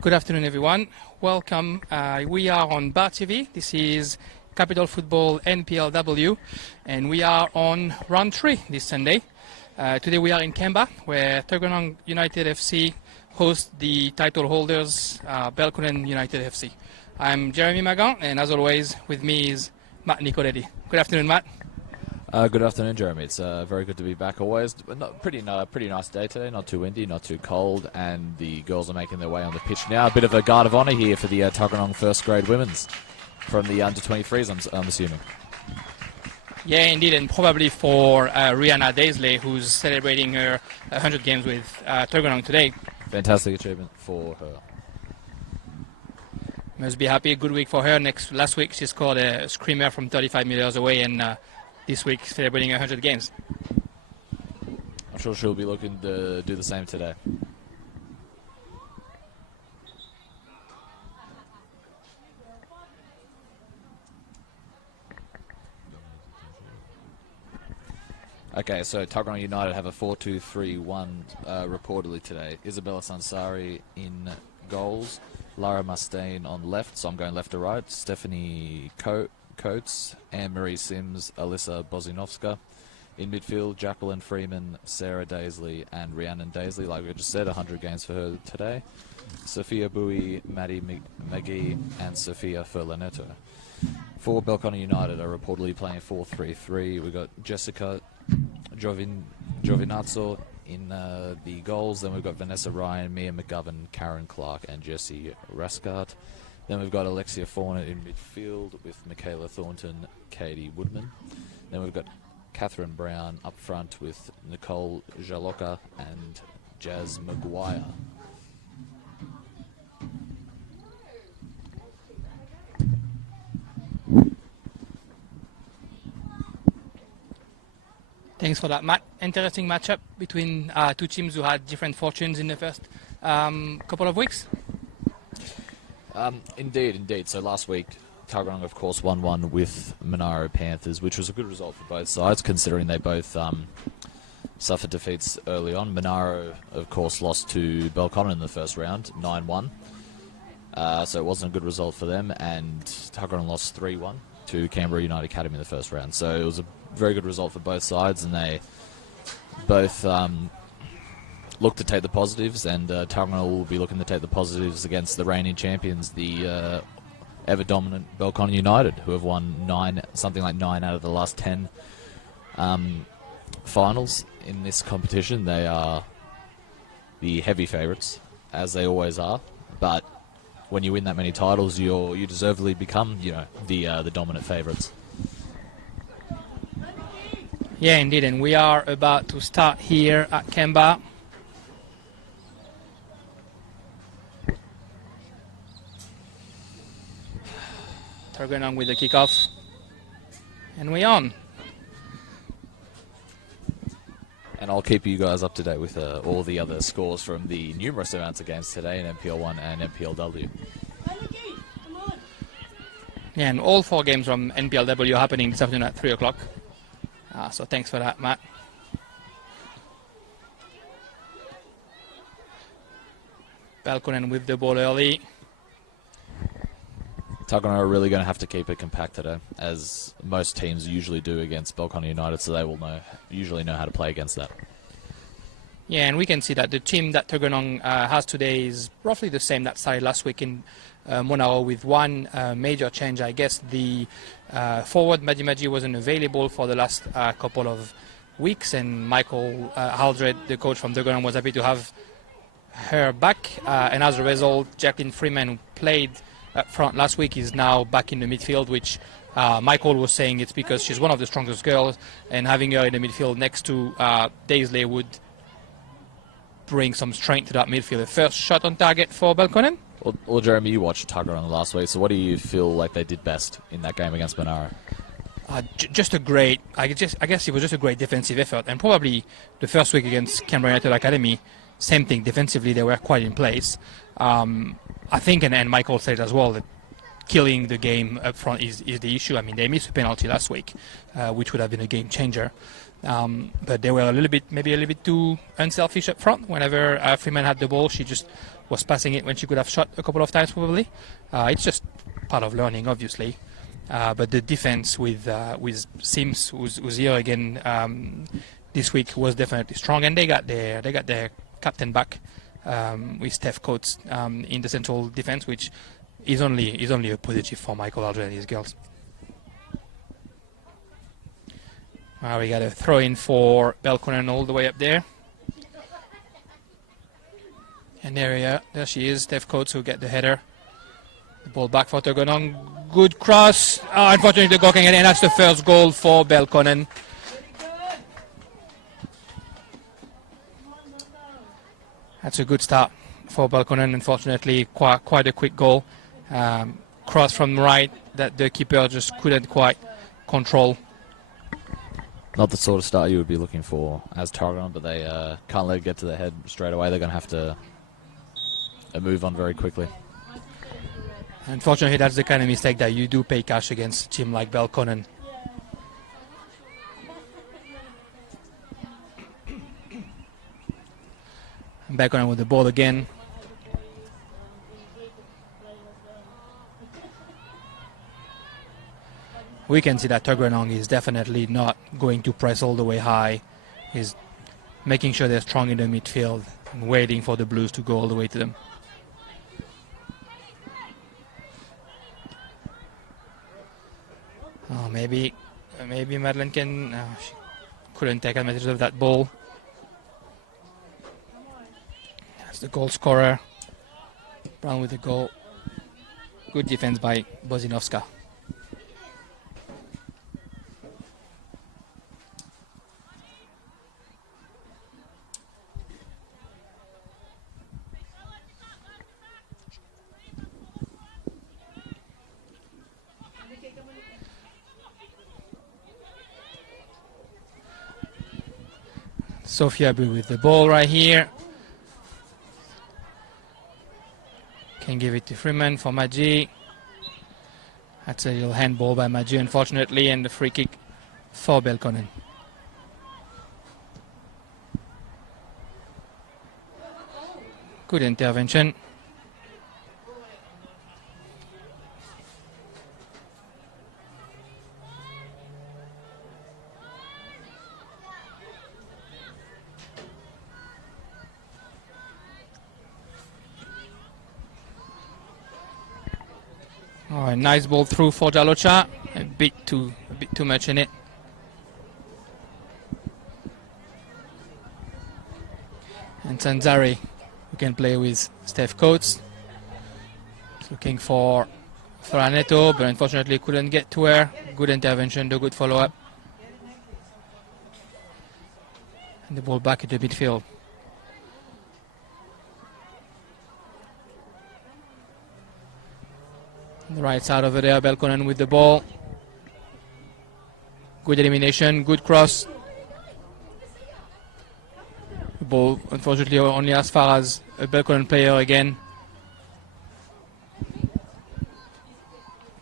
Good afternoon, everyone. Welcome. We are on Bar TV. This is Capital Football NPLW, and we are on round 3 this Sunday. Today we are in Canberra, where Tuggeranong United FC hosts the title holders, Belconnen United FC. I'm Jeremy Magan, and as always, with me is Matt Nicoletti. Good afternoon, Matt. Good afternoon, Jeremy. It's very good to be back always. Pretty nice day today, not too windy, not too cold, and the girls are making their way on the pitch now. A bit of a guard of honour here for the Tuggeranong first grade women's from the under-23s, I'm assuming. Yeah, indeed, and probably for Rihanna Daisley, who's celebrating her 100 games with Tuggeranong today. Fantastic achievement for her. Must be happy. A good week for her. Last week she scored a screamer from 35 metres away, and this week celebrating 100 games. I'm sure she'll be looking to do the same today. Okay, so Tuggeranong United have a 4-2-3-1 reportedly today. Isabella Sansari in goals, Lara Mustaine on left, so I'm going left to right, Stephanie Coates, Anne-Marie Sims, Alyssa Bozinovska. In midfield, Jacqueline Freeman, Sarah Daisley, and Rhiannon Daisley. Like we just said, 100 games for her today. Sophia Bowie, Maddie McGee, and Sophia Furlaneto. For Belconnen United are reportedly playing 4-3-3. We've got Jessica Giovinazzo in the goals. Then we've got Vanessa Ryan, Mia McGovern, Karen Clark, and Jessie Rascart. Then we've got Alexia Fauna in midfield with Michaela Thornton, Katie Woodman. Then we've got Catherine Brown up front with Nicole Jaloka and Jazz Maguire. Thanks for that, Matt. Interesting matchup between two teams who had different fortunes in the first couple of weeks. Indeed. So last week, Tuggeranong, of course, 1-1 with Monaro Panthers, which was a good result for both sides, considering they both suffered defeats early on. Monaro, of course, lost to Belconnen in the first round, 9-1. So it wasn't a good result for them, and Tuggeranong lost 3-1 to Canberra United Academy in the first round. So it was a very good result for both sides, and they both look to take the positives, and Tuggeranong will be looking to take the positives against the reigning champions, the ever-dominant Belconnen United, who have won something like 9 out of the last 10 finals in this competition. They are the heavy favourites, as they always are, but when you win that many titles, you deservedly become, the dominant favourites. Yeah, indeed, and we are about to start here at Canberra. Tuggeranong with the kickoff, and we're on. And I'll keep you guys up to date with all the other scores from the numerous amounts of games today in NPL1 and NPLW. Yeah, and all 4 games from NPLW are happening this afternoon at 3 o'clock. So thanks for that, Matt. Belconnen with the ball early. Tuggeranong are really going to have to keep it compact today, as most teams usually do against Belconnen United, so they will usually know how to play against that. Yeah, and we can see that the team that Tuggeranong has today is roughly the same that started last week in Monaro, with one major change. I guess the forward Maddie wasn't available for the last couple of weeks, and Michael Haldred, the coach from Tuggeranong, was happy to have her back, and as a result, Jacqueline Freeman, who played up front last week, is now back in the midfield, which Michael was saying it's because she's one of the strongest girls, and having her in the midfield next to Daisley would bring some strength to that midfield. The first shot on target for Belconnen. Well, Jeremy, you watched Tuggeranong last week, so what do you feel like they did best in that game against Monaro? Just a great, I guess it was just a great defensive effort, and probably the first week against Canberra United Academy, same thing. Defensively, they were quite in place. I think, and Michael said as well, that killing the game up front is the issue. I mean, they missed a penalty last week, which would have been a game changer. But they were maybe a little bit too unselfish up front. Whenever Freeman had the ball, she just was passing it when she could have shot a couple of times probably. It's just part of learning, obviously. But the defense with Sims, who's here again this week, was definitely strong, and they got their captain back with Steph Coates in the central defense, which is only a positive for Michael Aldred and his girls. We got a throw in for Belconnen all the way up there. And there she is, Steph Coates, who get the header. The ball back for Tuggeranong. Good cross. Unfortunately, the goal can get in. That's the first goal for Belconnen. That's a good start for Belconnen. Unfortunately, quite a quick goal. Cross from right that the keeper just couldn't quite control. Not the sort of start you would be looking for as Tuggeranong, but they can't let it get to their head straight away. They're going to have to move on very quickly. Unfortunately, that's the kind of mistake that you do pay cash against a team like Belconnen. Belconnen with the ball again. We can see that Tuggeranong is definitely not going to press all the way high. He's making sure they're strong in the midfield and waiting for the Blues to go all the way to them. Oh, maybe Madeleine can. She couldn't take advantage of that ball. That's the goal scorer. Brown with the goal. Good defense by Bozinovska. Sophia with the ball right here. Can give it to Freeman for Maggi. That's a little handball by Maggi, unfortunately, and the free kick for Belconnen. Good intervention. Oh, a nice ball through for Jalocha. A bit too much in it. And Sanzari, who can play with Steph Coates. He's looking for Franeto, but unfortunately couldn't get to her. Good intervention, the good follow-up. And the ball back at the midfield. On the right side over there, Belconnen with the ball. Good elimination, good cross. The ball, unfortunately, only as far as a Belconnen player again.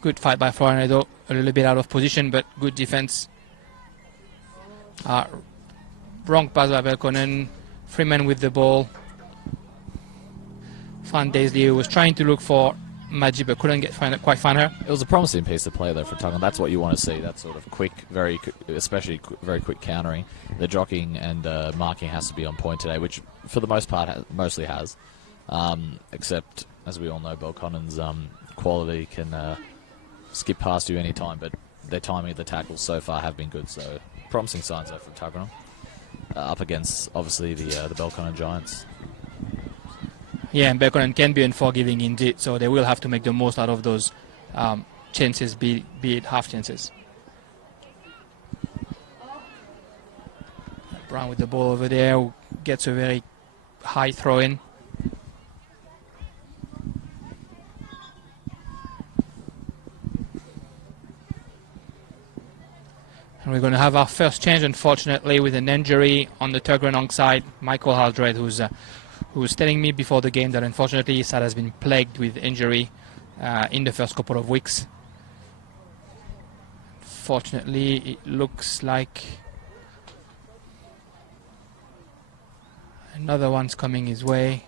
Good fight by Florenedo. A little bit out of position, but good defense. Wrong pass by Belconnen. Freeman with the ball. Van Daisley was trying to look for Maggi, but couldn't quite find her. It was a promising piece of play, though, for Tuggeranong. That's what you want to see, that sort of quick, especially very quick countering. The jockeying and marking has to be on point today, which for the most part mostly has. Except, as we all know, Belconnen's quality can skip past you any time, but their timing of the tackles so far have been good, so promising signs, though, from Tuggeranong. Up against, obviously, the Belconnen Giants. Yeah, and Belconnen can be unforgiving indeed, so they will have to make the most out of those chances, be it half chances. Brown with the ball over there, who gets a very high throw-in. And we're going to have our first change, unfortunately, with an injury on the Tuggeranong side. Michael Aldred, who was telling me before the game that unfortunately his side has been plagued with injury. in the first couple of weeks. Fortunately, it looks like another one's coming his way.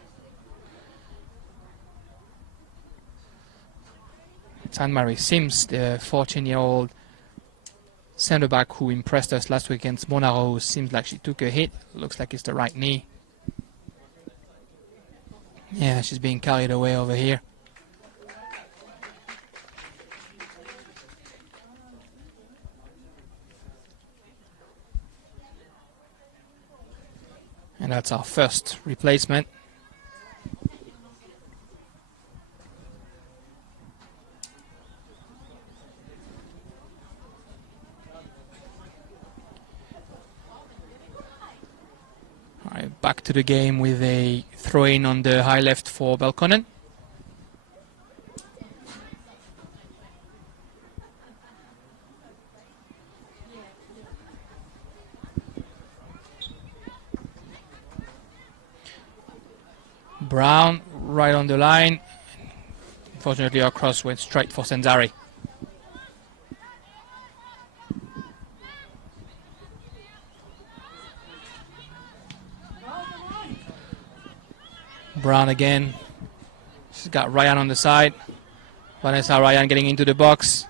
It's Anne-Marie Sims, the 14-year-old centre-back who impressed us last week against Monaro. Seems like she took a hit. Looks like it's the right knee. Yeah, she's being carried away over here. And that's our first replacement. All right, back to the game with a throw-in on the high left for Belconnen. Brown right on the line. Unfortunately, our cross went straight for Senzari. Brown again. She's got Ryan on the side. Vanessa Ryan getting into the box.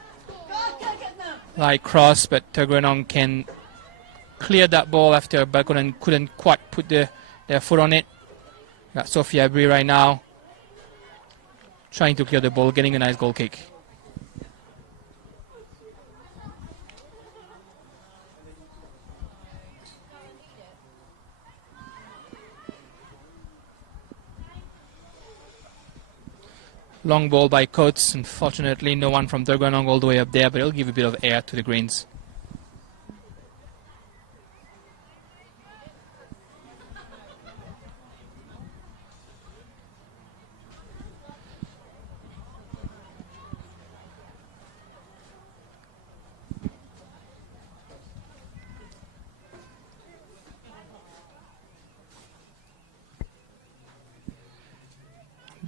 Light cross, but Tuggeranong can clear that ball after Belconnen couldn't quite put their foot on it. Got Sophia Brie right now trying to clear the ball, getting a nice goal kick. Long ball by Coates. Unfortunately, no one from Tuggeranong all the way up there, but it'll give a bit of air to the greens.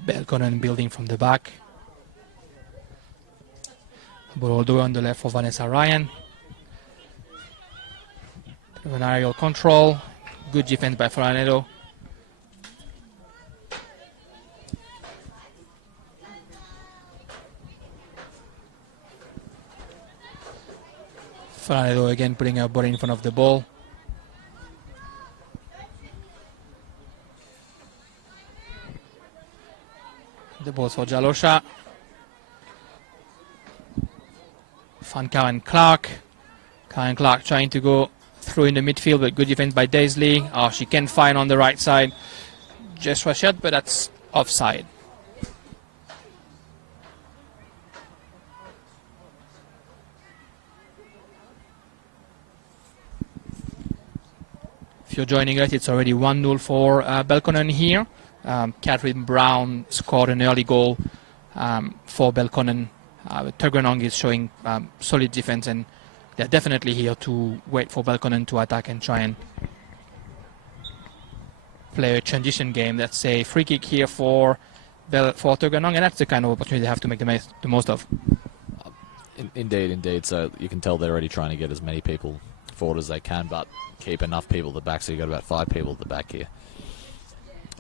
Belconnen building from the back. Ball all the way on the left for Vanessa Ryan. Bit of an aerial control. Good defense by Fernando. Fernando again putting her body in front of the ball. The ball's for Jalosha. Found Karen Clark. Karen Clark trying to go through in the midfield, but good defense by Daisley. Oh, she can find on the right side. Just was shot, but that's offside. If you're joining us, it's already 1-0 for Belconnen here. Catherine Brown scored an early goal for Belconnen. Tuggeranong is showing solid defense, and they're definitely here to wait for Belconnen to attack and try and play a transition game. That's a free kick here for Tuggeranong, and that's the kind of opportunity they have to make the most of. Indeed. So you can tell they're already trying to get as many people forward as they can, but keep enough people at the back, so you've got about 5 people at the back here.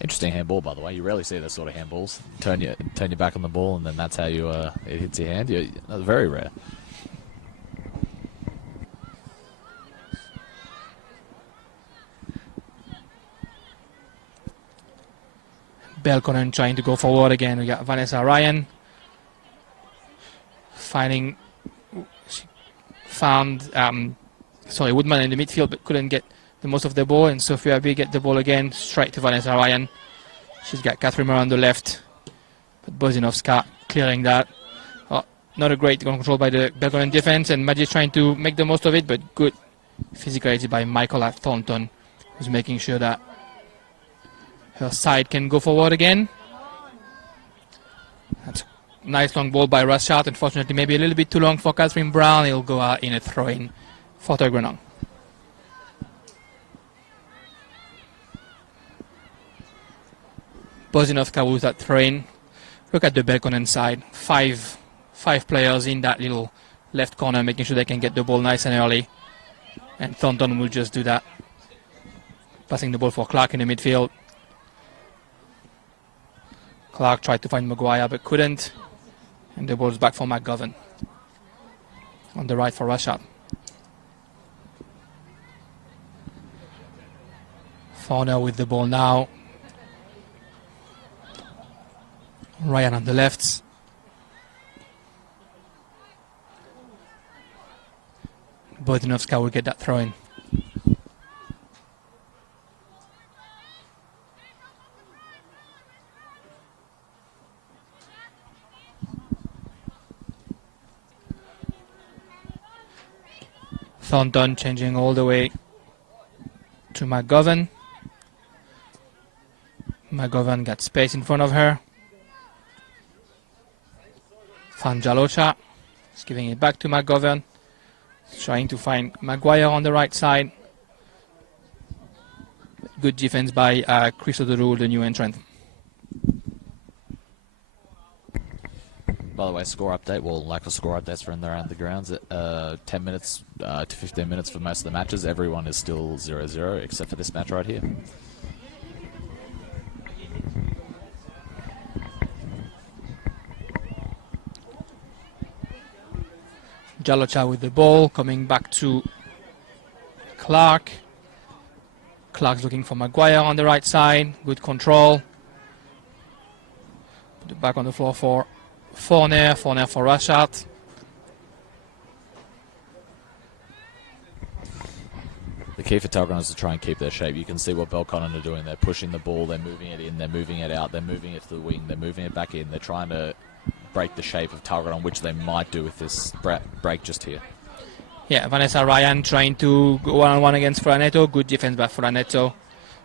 Interesting handball, by the way. You rarely see those sort of handballs. Turn your back on the ball, and then that's how you it hits your hand. That's very rare. Belconnen trying to go forward again. We got Vanessa Ryan found Woodman in the midfield, but couldn't get the most of the ball, and Sophia B get the ball again straight to Vanessa Ryan. She's got Catherine Moore on the left, but Bozinovska clearing that. Oh, not a great control by the Belconnen defense, and Maggie trying to make the most of it, but good physicality by Michaela Thornton, who's making sure that her side can go forward again. That's a nice long ball by Rashad. Unfortunately, maybe a little bit too long for Catherine Brown. It'll go out in a throw-in for Tuggeranong. Bozinovska with that throw-in. Look at the Belconnen side. Five players in that little left corner, making sure they can get the ball nice and early. And Thornton will just do that. Passing the ball for Clark in the midfield. Clark tried to find Maguire but couldn't. And the ball's back for McGovern. On the right for Rashad. Forner with the ball now. Ryan on the left. Bodinovska will get that throw in. Thornton changing all the way to McGovern. McGovern got space in front of her. Found Jalocha. He's giving it back to McGovern. Trying to find Maguire on the right side. Good defense by Chris O'Donoghue, the new entrant. By the way, score update. Well, lack of score updates from around the grounds. 10 minutes to 15 minutes for most of the matches. Everyone is still 0-0 except for this match right here. Jalocha with the ball, coming back to Clark. Clark's looking for Maguire on the right side. Good control. Put it back on the floor for Forner. Forner for Rashad. The key for Tuggeranong is to try and keep their shape. You can see what Belconnen are doing. They're pushing the ball, they're moving it in, they're moving it out, they're moving it to the wing, they're moving it back in. They're trying to break the shape of Tuggeranong, which they might do with this break just here. Yeah, Vanessa Ryan trying to go one-on-one against Furaneto. Good defense by Furaneto.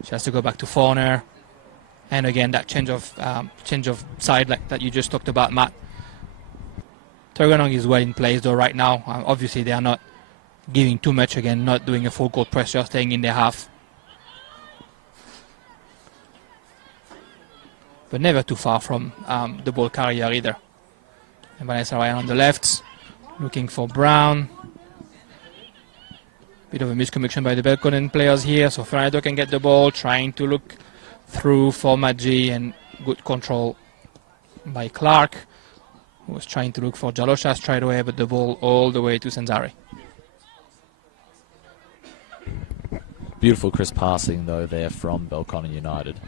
She has to go back to Forner. And again, that change of side like that you just talked about, Matt. Tuggeranong is well in place though right now. Obviously, they are not giving too much again, not doing a full court pressure, staying in their half. But never too far from the ball carrier either. And Vanessa Ryan on the left, looking for Brown. Bit of a misconnection by the Belconnen players here, so Fernando can get the ball, trying to look through for Maggi, and good control by Clark, who was trying to look for Jalosha straight away, but the ball all the way to Sanzari. Beautiful crisp passing though there from Belconnen United.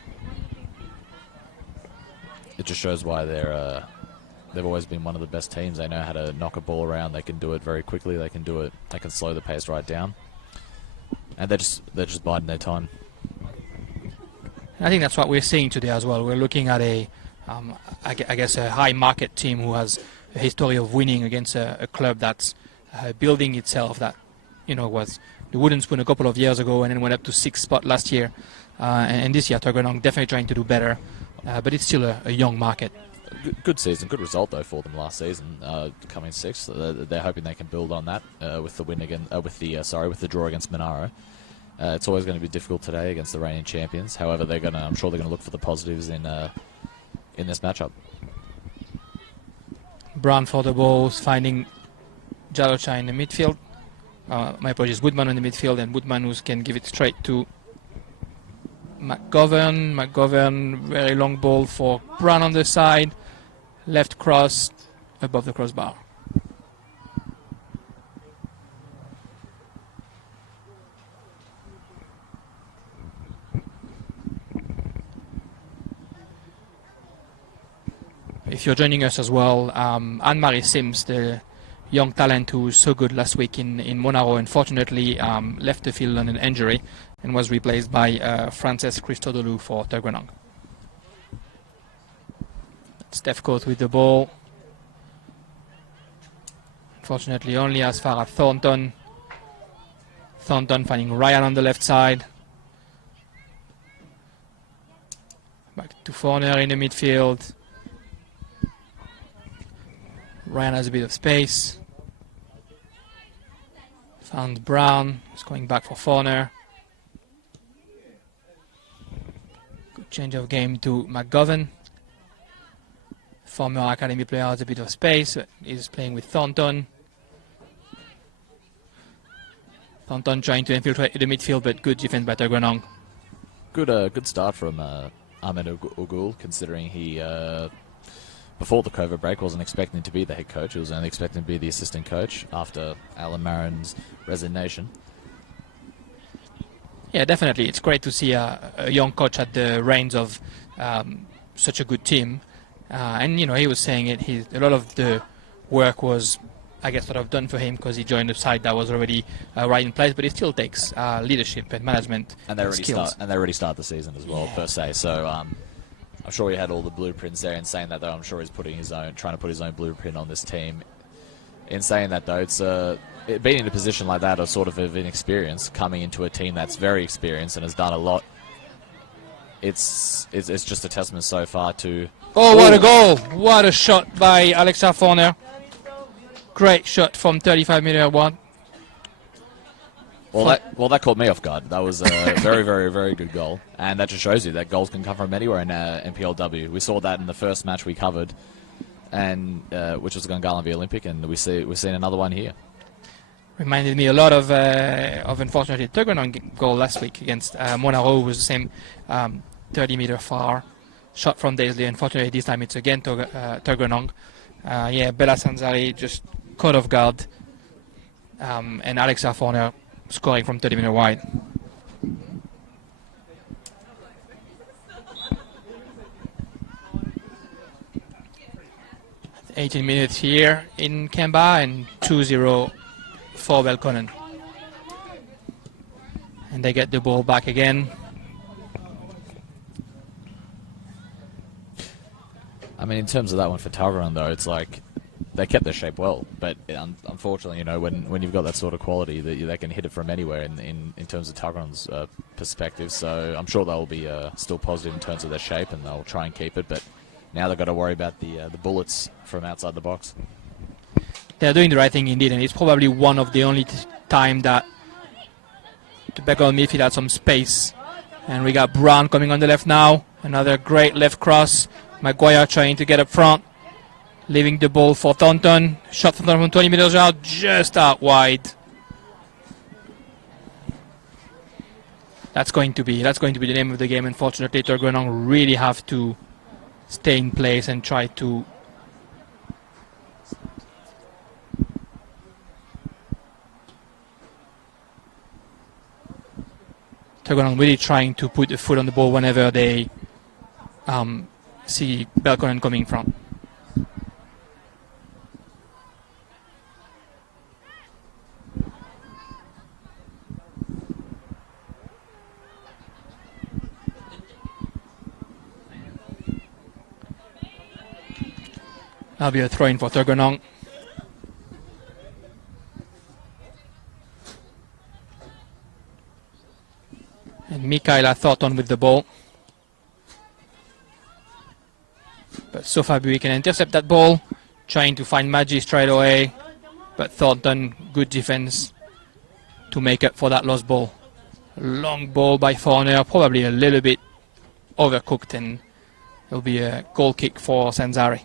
It just shows why they've always been one of the best teams. They know how to knock a ball around. They can do it very quickly. They can do it. They can slow the pace right down, and they're just biding their time. I think that's what we're seeing today as well. We're looking at I guess a high market team who has a history of winning against a club that's building itself. That was the wooden spoon a couple of years ago, and then went up to 6th spot last year. And this year, Tuggeranong definitely trying to do better, but it's still a young market. Good season, good result though for them last season, coming 6th. They're hoping they can build on that with the win again, with the draw against Monaro. It's always going to be difficult today against the reigning champions. However, I'm sure they're going to look for the positives in this matchup. Brown for the balls, finding Jalocha in the midfield. My apologies, Woodman in the midfield, and Woodman who can give it straight to McGovern. McGovern, very long ball for Brown on the side. Left cross, above the crossbar. If you're joining us as well, Anne-Marie Sims, the young talent who was so good last week in Monaro, unfortunately left the field on an injury and was replaced by Frances Christodoulou for Tuggeranong. Steph Coates with the ball. Unfortunately only as far as Thornton. Thornton finding Ryan on the left side. Back to Forner in the midfield. Ryan has a bit of space. Found Brown. He's going back for Forner. Good change of game to McGovern. Former academy player has a bit of space. He's playing with Thornton. Thornton trying to infiltrate the midfield, but good defense by Tuggeranong. Good start from Ahmed Ugul, considering he, before the COVID break, wasn't expecting to be the head coach. He was only expecting to be the assistant coach after Alan Marin's resignation. Yeah, definitely. It's great to see a young coach at the reins of such a good team. And, he was saying a lot of the work was, I guess, sort of done for him because he joined a side that was already right in place, but it still takes leadership and management skills. And they already start the season as well, per se. So I'm sure he had all the blueprints there. In saying that, though, I'm sure he's trying to put his own blueprint on this team. In saying that, though, it's being in a position like that, or sort of inexperience, coming into a team that's very experienced and has done a lot. It's just a testament so far to. Oh, what a goal! What a shot by Alexa Forner. Great shot from 35 meter one. Well, that caught me off guard. That was a very, very, very good goal, and that just shows you that goals can come from anywhere in NPLW. We saw that in the first match we covered, and which was Gungahlin v Olympic, and we're seeing another one here. Reminded me a lot of unfortunately Tuggeranong goal last week against Monaro. Was the same 30 meter far shot from Daisley. Unfortunately, this time it's again Tuggeranong. Bella Sanzari just caught off guard, and Alexa Forner scoring from 30 meter wide. "18 minutes here in Kemba and 2-0 for Belconnen." And they get the ball back again. I mean, in terms of that one for Tuggeranong, though, it's like they kept their shape well, but unfortunately, when you've got that sort of quality, they can hit it from anywhere in terms of Tuggeranong's perspective. So I'm sure they'll be still positive in terms of their shape, and they'll try and keep it. But now they've got to worry about the bullets from outside the box. They're doing the right thing indeed, and it's probably one of the only time that the Belconnen midfield had some space. And we got Brown coming on the left now. Another great left cross. Maguire trying to get up front, leaving the ball for Thornton. Shot from 20 meters out, just out wide. That's going to be the name of the game. Unfortunately, Tuggeranong really have to stay in place and try to Tuggeranong really trying to put the foot on the ball whenever they see Belconnen coming from. That'll be a throw-in for Tuggeranong. And Mikaela Thornton with the ball. But so far we can intercept that ball, trying to find Maggi straight away. But Thornton, good defense to make up for that lost ball. Long ball by Forner, probably a little bit overcooked, and it'll be a goal kick for Sanzari.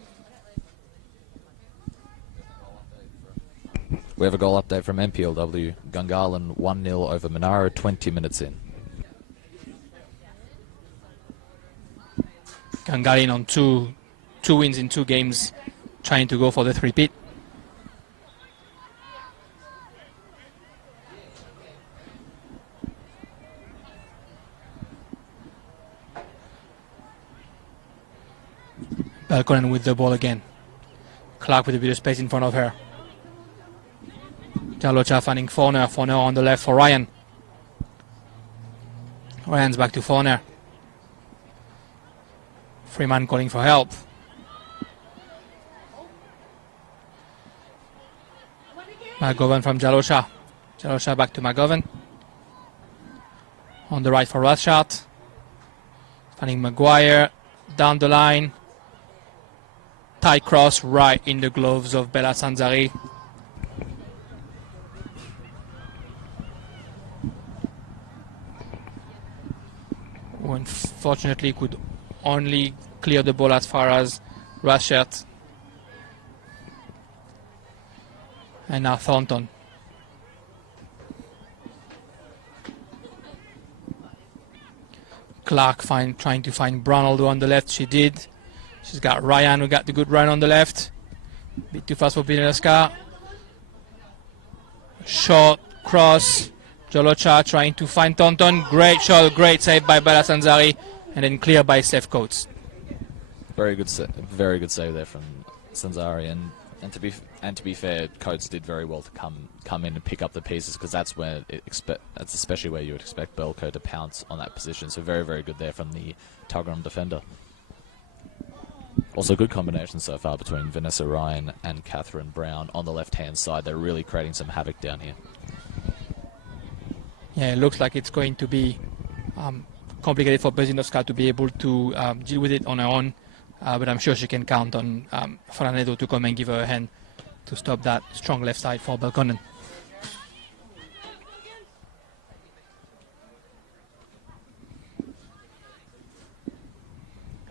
We have a goal update from NPLW. Gungahlin 1-0 over Monaro, 20 minutes in. Gungahlin on two wins in 2 games, trying to go for the three-peat. Belconnen with the ball again. Clark with a bit of space in front of her. Jalocha finding Forner. Forner on the left for Ryan. Ryan's back to Forner. Freeman calling for help. McGovern from Jalocha. Jalocha back to McGovern. On the right for Rothschild. Finding Maguire. Down the line. Tight cross right in the gloves of Bella Sanzari. Who unfortunately could only clear the ball as far as Rashert. And now Thornton. Clark trying to find Brownaldo on the left. She did. She's got Ryan who got the good run on the left. Bit too fast for Bineska. Short cross. Jolocha trying to find Thornton. Great shot, great save by Bala Sanzari. And then clear by Seth Coates. Very good save there from Sanzari. And to be fair, Coates did very well to come in and pick up the pieces, because that's that's especially where you would expect Belco to pounce on that position. So very, very good there from the Tuggeranong defender. Also good combination so far between Vanessa Ryan and Catherine Brown on the left-hand side. They're really creating some havoc down here. Yeah, it looks like it's going to be complicated for Bezinovska to be able to deal with it on her own. But I'm sure she can count on Fernando to come and give her a hand to stop that strong left side for Belconnen.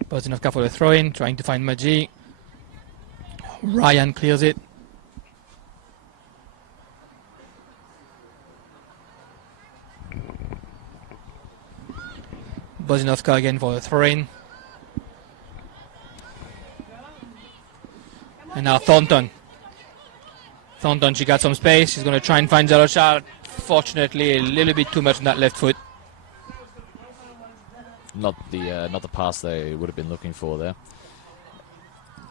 Bezinovska for the throw-in, trying to find Maji. Ryan clears it. Bezinovska again for the throw-in. And now Thornton. Thornton, she got some space. She's going to try and find Jalosha. Fortunately, a little bit too much on that left foot. Not the pass they would have been looking for there.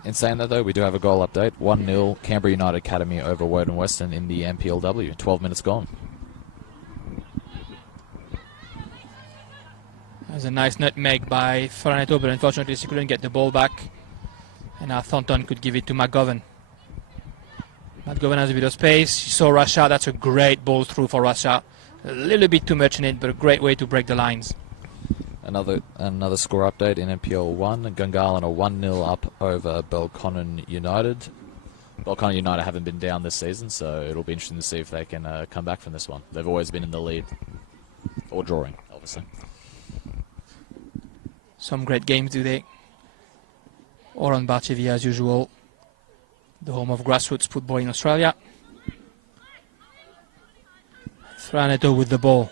In saying that, though, we do have a goal update. 1-0 Canberra United Academy over Woden Western in the NPLW. 12 minutes gone. There's a nice nutmeg by Fernando, but unfortunately she couldn't get the ball back. And now Thornton could give it to McGovern. McGovern has a bit of space. She saw Russia. That's a great ball through for Russia. A little bit too much in it, but a great way to break the lines. Another score update in NPL 1. Gungahlin are 1-0 up over Belconnen United. Belconnen United haven't been down this season, so it'll be interesting to see if they can come back from this one. They've always been in the lead. Or drawing, obviously. Some great games today. Oran Barchevi as usual. The home of grassroots football in Australia. Franeto with the ball.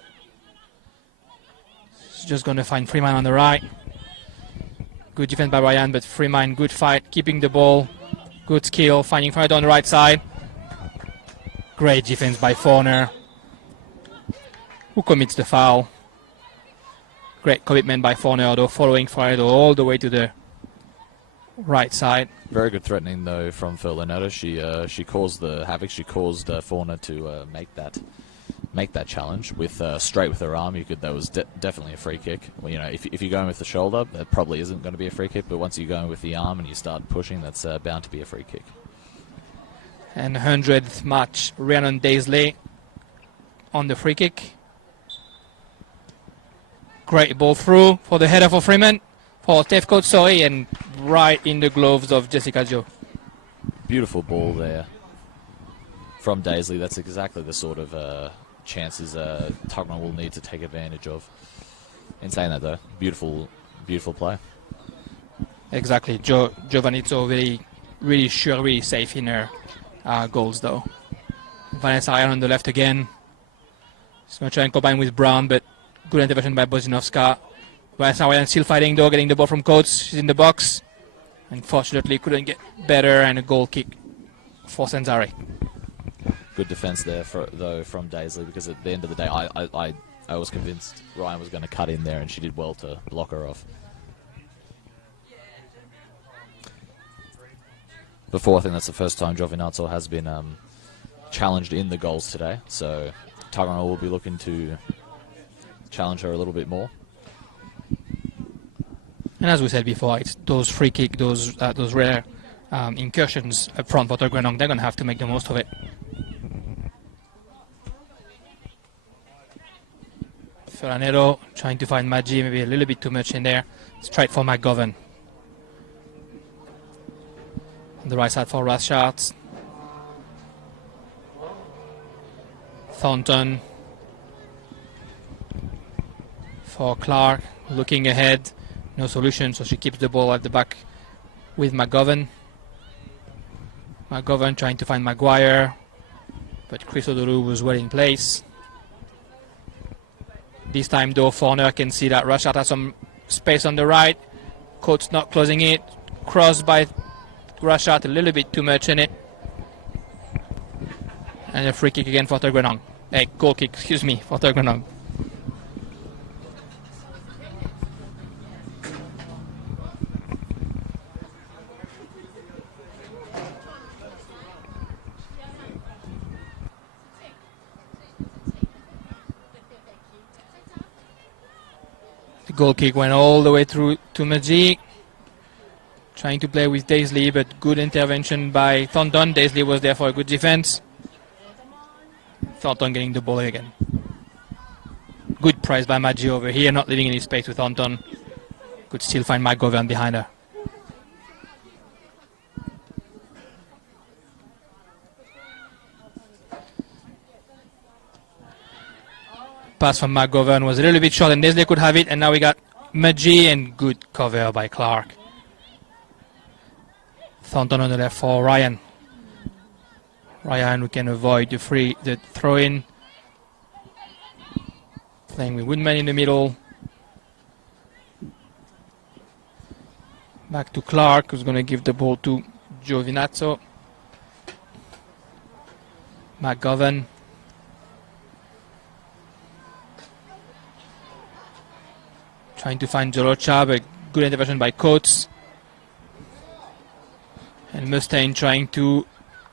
He's just going to find Freeman on the right. Good defense by Ryan, but Freeman, good fight, keeping the ball. Good skill, finding Franeto on the right side. Great defense by Forner, who commits the foul. Great commitment by Forner, though, following Franeto all the way to the right side. Very good threatening, though, from Fernando. She caused the havoc. She caused Forner to make that challenge with straight with her arm. That was definitely a free kick. Well, you know, if you're going with the shoulder, that probably isn't going to be a free kick. But once you're going with the arm and you start pushing, that's bound to be a free kick. And 100th match, Rhiannon Daisley on the free kick. Great ball through for the header for Freeman. For Tefcoat, sorry, and right in the gloves of Jessica Joe. Beautiful ball there from Daisley. That's exactly the sort of chances Tuggeranong will need to take advantage of. In saying that, though, beautiful play. Exactly. Giovanizzo really sure, really safe in her goals, though. Vanessa Ryan on the left again. She's going to try and combine with Brown, but good intervention by Bezinovska. Vanessa Ryan still fighting, though, getting the ball from Coates. She's in the box. Unfortunately, couldn't get better, and a goal kick for Sanzari. Good defence there, though, from Daisley, because at the end of the day, I was convinced Ryan was going to cut in there, and she did well to block her off. Before, I think that's the first time Giovinazzo has been challenged in the goals today, so Tuggeranong will be looking to challenge her a little bit more. And as we said before, it's those free kick, those rare incursions up front for Tuggeranong. They're going to have to make the most of it. Ferranero trying to find Maggi, maybe a little bit too much in there. Straight for McGovern. On the right side for Raschardt. Thornton. For Clark, looking ahead. No solution, so she keeps the ball at the back with McGovern. McGovern trying to find Maguire, but Chris O'Donoghue was well in place. This time though, Forner can see that Rushart has some space on the right. Coates not closing it. Crossed by Rushart, a little bit too much in it. And a free kick again for Tuggeranong. A goal kick, excuse me, for Tuggeranong. The goal kick went all the way through to Maggi. Trying to play with Daisley, but good intervention by Thornton. Daisley was there for a good defense. Thornton getting the ball again. Good price by Maggi over here, not leaving any space with Thornton. Could still find McGovern behind her. Pass from McGovern was a little bit short and Daisley could have it, and now we got Maggi and good cover by Clark. Thornton on the left for Ryan. Ryan, we can avoid the throw-in. Playing with Woodman in the middle. Back to Clark, who's going to give the ball to Giovinazzo. McGovern. Trying to find Jolocha, but good intervention by Coates. And Mustaine trying to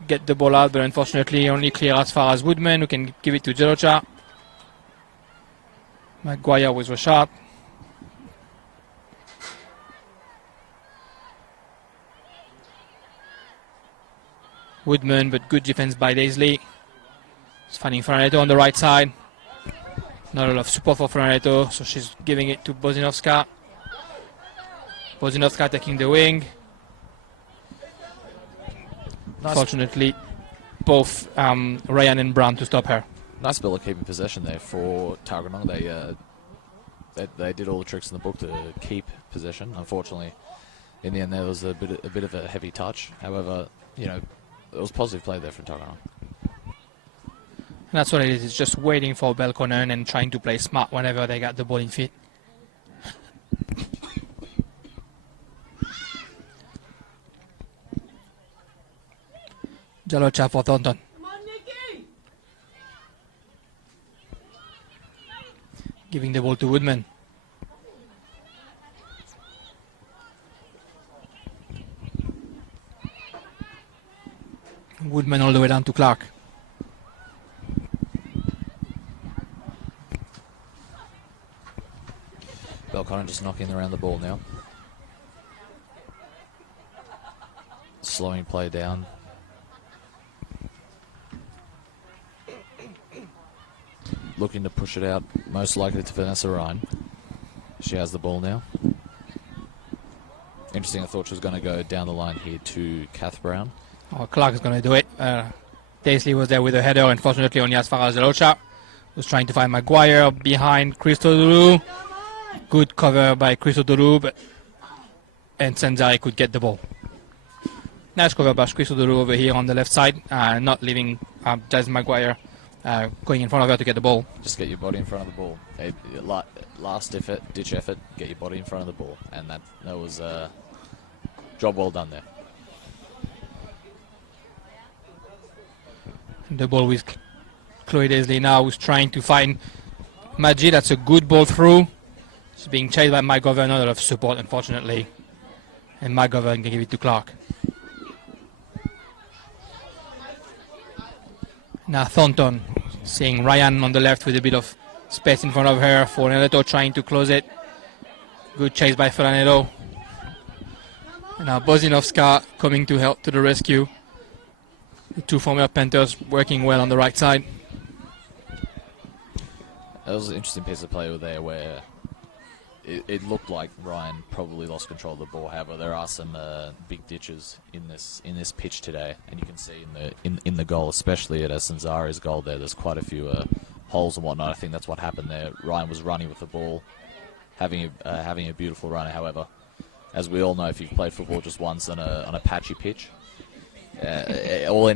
get the ball out, but unfortunately only clear as far as Woodman, who can give it to Jolocha. Maguire with Rushart. Woodman, but good defense by Daisley. He's finding Fernandetto on the right side. Not a lot of support for Fernandetto, so she's giving it to Bozinovska. Bozinovska taking the wing. Fortunately, both Ryan and Brown to stop her. Nice bit of keeping possession there for Tuggeranong. They did all the tricks in the book to keep possession. Unfortunately, in the end, there was a bit of a heavy touch. However, you know, it was positive play there from Tuggeranong. And that's what it is. It's just waiting for Belconnen and trying to play smart whenever they got the ball in feet. Jolocha for Thornton. Giving the ball to Woodman. Woodman all the way down to Clark. Belconnen just knocking around the ball now. Slowing play down. Looking to push it out, most likely to Vanessa Ryan. She has the ball now. Interesting, I thought she was going to go down the line here to Kath Brown. Oh, Clark is going to do it. Daisley was there with a header, unfortunately only as far as Jolocha. Was trying to find Maguire behind Chris O'Donoghue. Good cover by Chris O'Donoghue, and Senzari could get the ball. Nice cover by Chris O'Donoghue over here on the left side, not leaving Jazz Maguire going in front of her to get the ball. Just get your body in front of the ball. Last effort, ditch effort, get your body in front of the ball. And that was a job well done there. The ball with Chloe Daisley now, who's trying to find Maggi. That's a good ball through. It's being chased by McGovern, not a lot of support, unfortunately. And McGovern can give it to Clark. Now Thornton, seeing Ryan on the left with a bit of space in front of her. Fernandetto trying to close it. Good chase by Fernandetto. And now Bozinovska coming to help to the rescue. The two former Panthers working well on the right side. That was an interesting piece of play there where it looked like Ryan probably lost control of the ball. However, there are some big ditches in this pitch today, and you can see in the goal, especially at Senzari's goal there. There's quite a few holes and whatnot. I think that's what happened there. Ryan was running with the ball, having a beautiful run. However, as we all know if you've played football just once on a patchy pitch. All it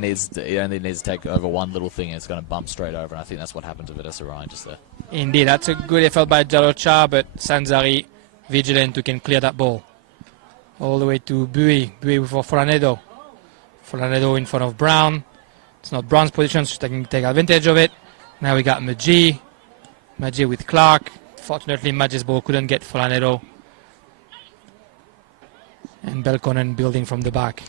only needs to take over one little thing and it's going to bump straight over, and I think that's what happened to Vitesse Ryan just there. Indeed, that's a good effort by Jalocha, but Sanzari vigilant who can clear that ball. All the way to Bui for Folanedo. Folanedo in front of Brown. It's not Brown's position, so he can take advantage of it. Now we got Maji with Clark. Fortunately, Maji's ball couldn't get Folanedo. And Belconnen building from the back.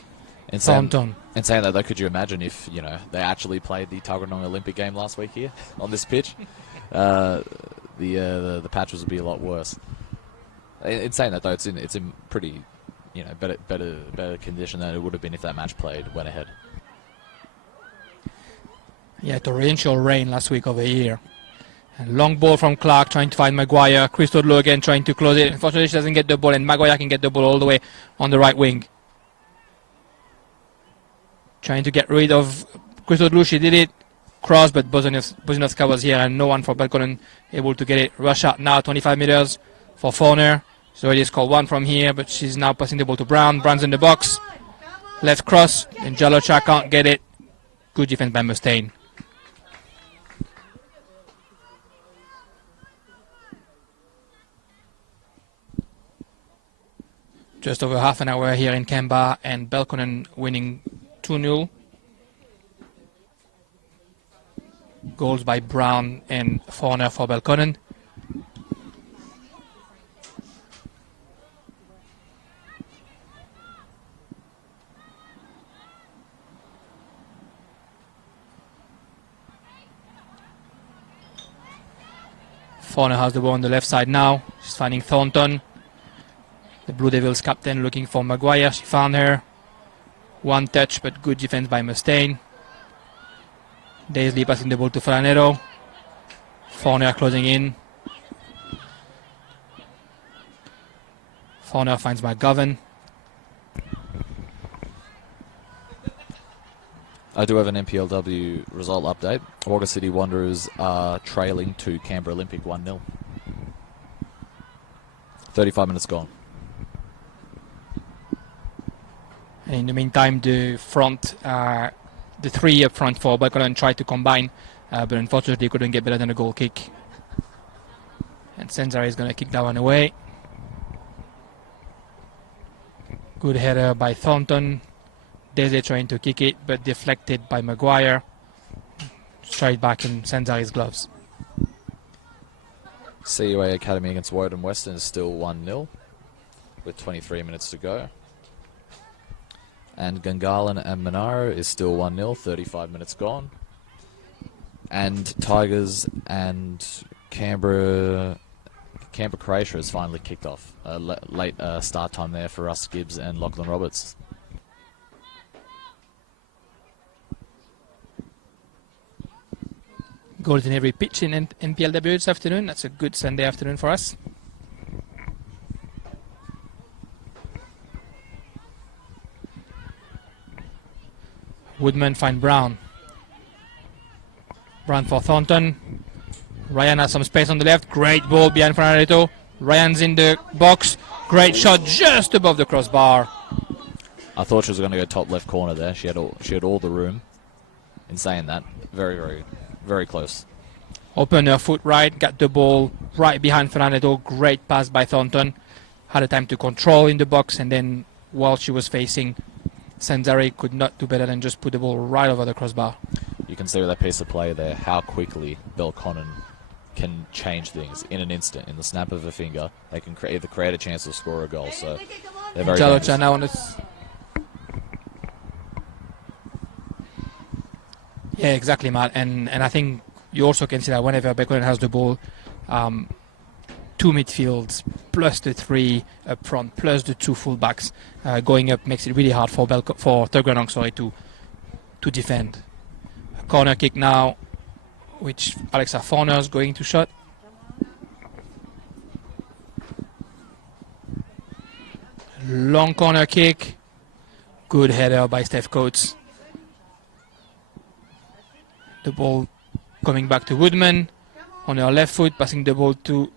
And saying that, though, could you imagine if they actually played the Tuggeranong Olympic game last week here on this pitch? The patches would be a lot worse. In saying that, though, it's in pretty better condition than it would have been if that match went ahead. Yeah, torrential rain last week over here. And long ball from Clark trying to find Maguire. Christodlo again trying to close it. Unfortunately, she doesn't get the ball, and Maguire can get the ball all the way on the right wing. Trying to get rid of Christodlo. She did it. Cross, but Bozinovska was here, and no one for Belconnen able to get it. Rush out now, 25 meters for Forner. She's already scored one from here, but she's now passing the ball to Brown. Brown's in the box. Left cross, and Jalocha can't get it. Good defense by Mustaine. Just over half an hour here in Canberra, and Belconnen winning 2-0. Goals by Brown and Forner for Belconnen. Forner has the ball on the left side now. She's finding Thornton. The Blue Devils captain looking for Maguire. She found her. One touch, but good defense by Mustaine. Daisley passing the ball to Folanedo. Forner closing in. Forner finds McGovern. I do have an NPLW result update. Wagga City Wanderers are trailing to Canberra Olympic 1-0. 35 minutes gone. In the meantime, the three up front for Belconnen tried to combine, but unfortunately couldn't get better than a goal kick. And Senzari is going to kick that one away. Good header by Thornton. Desi trying to kick it, but deflected by Maguire. Straight back in Senzari's gloves. CUA Academy against Woden Western is still 1-0 with 23 minutes to go. And Gungahlin and Monaro is still 1-0, 35 minutes gone. And Tigers and Canberra Croatia has finally kicked off. Late start time there for Russ Gibbs and Lachlan Roberts. Goals in every pitch in NPLW this afternoon. That's a good Sunday afternoon for us. Woodman find Brown. Brown for Thornton. Ryan has some space on the left. Great ball behind Fernandito. Ryan's in the box. Great shot just above the crossbar. I thought she was going to go top left corner there. She had all the room. In saying that, very, very, very close. Open her foot right. Got the ball right behind Fernandito. Great pass by Thornton. Had a time to control in the box, and then while she was facing, Senzari could not do better than just put the ball right over the crossbar. You can see with that piece of play there how quickly Belconnen can change things in an instant. In the snap of a finger, they can either create a chance or score a goal. So they're very dangerous. Now on this. Yeah, exactly, Matt. And I think you also can see that whenever Belconnen has the ball, two midfields plus the three up front plus the two fullbacks going up makes it really hard for Tuggeranong to defend. A corner kick now, which Alexa Forner is going to shot. Long corner kick. Good header by Steph Coates. The ball coming back to Woodman on her left foot, passing the ball to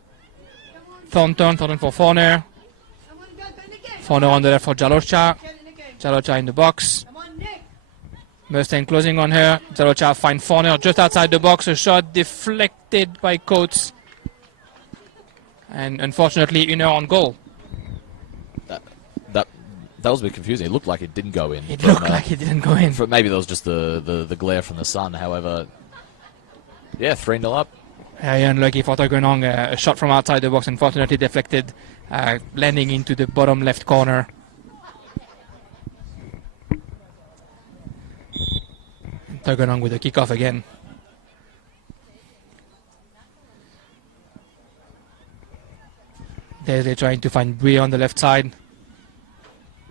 Thornton for Forner. Fono on the left for Jalocha. Jalocha in the box. Mustaine closing on her. Jalocha finds Fono just outside the box. A shot deflected by Coates. And unfortunately, Uner on goal. That was a bit confusing. It looked like it didn't go in. It looked like it didn't go in. Maybe there was just the glare from the sun. However, yeah, 3-0 up. Very unlucky for Tuggeranong. A shot from outside the box, unfortunately deflected, landing into the bottom left corner. Tuggeranong with a kickoff again. There they're trying to find Brie on the left side.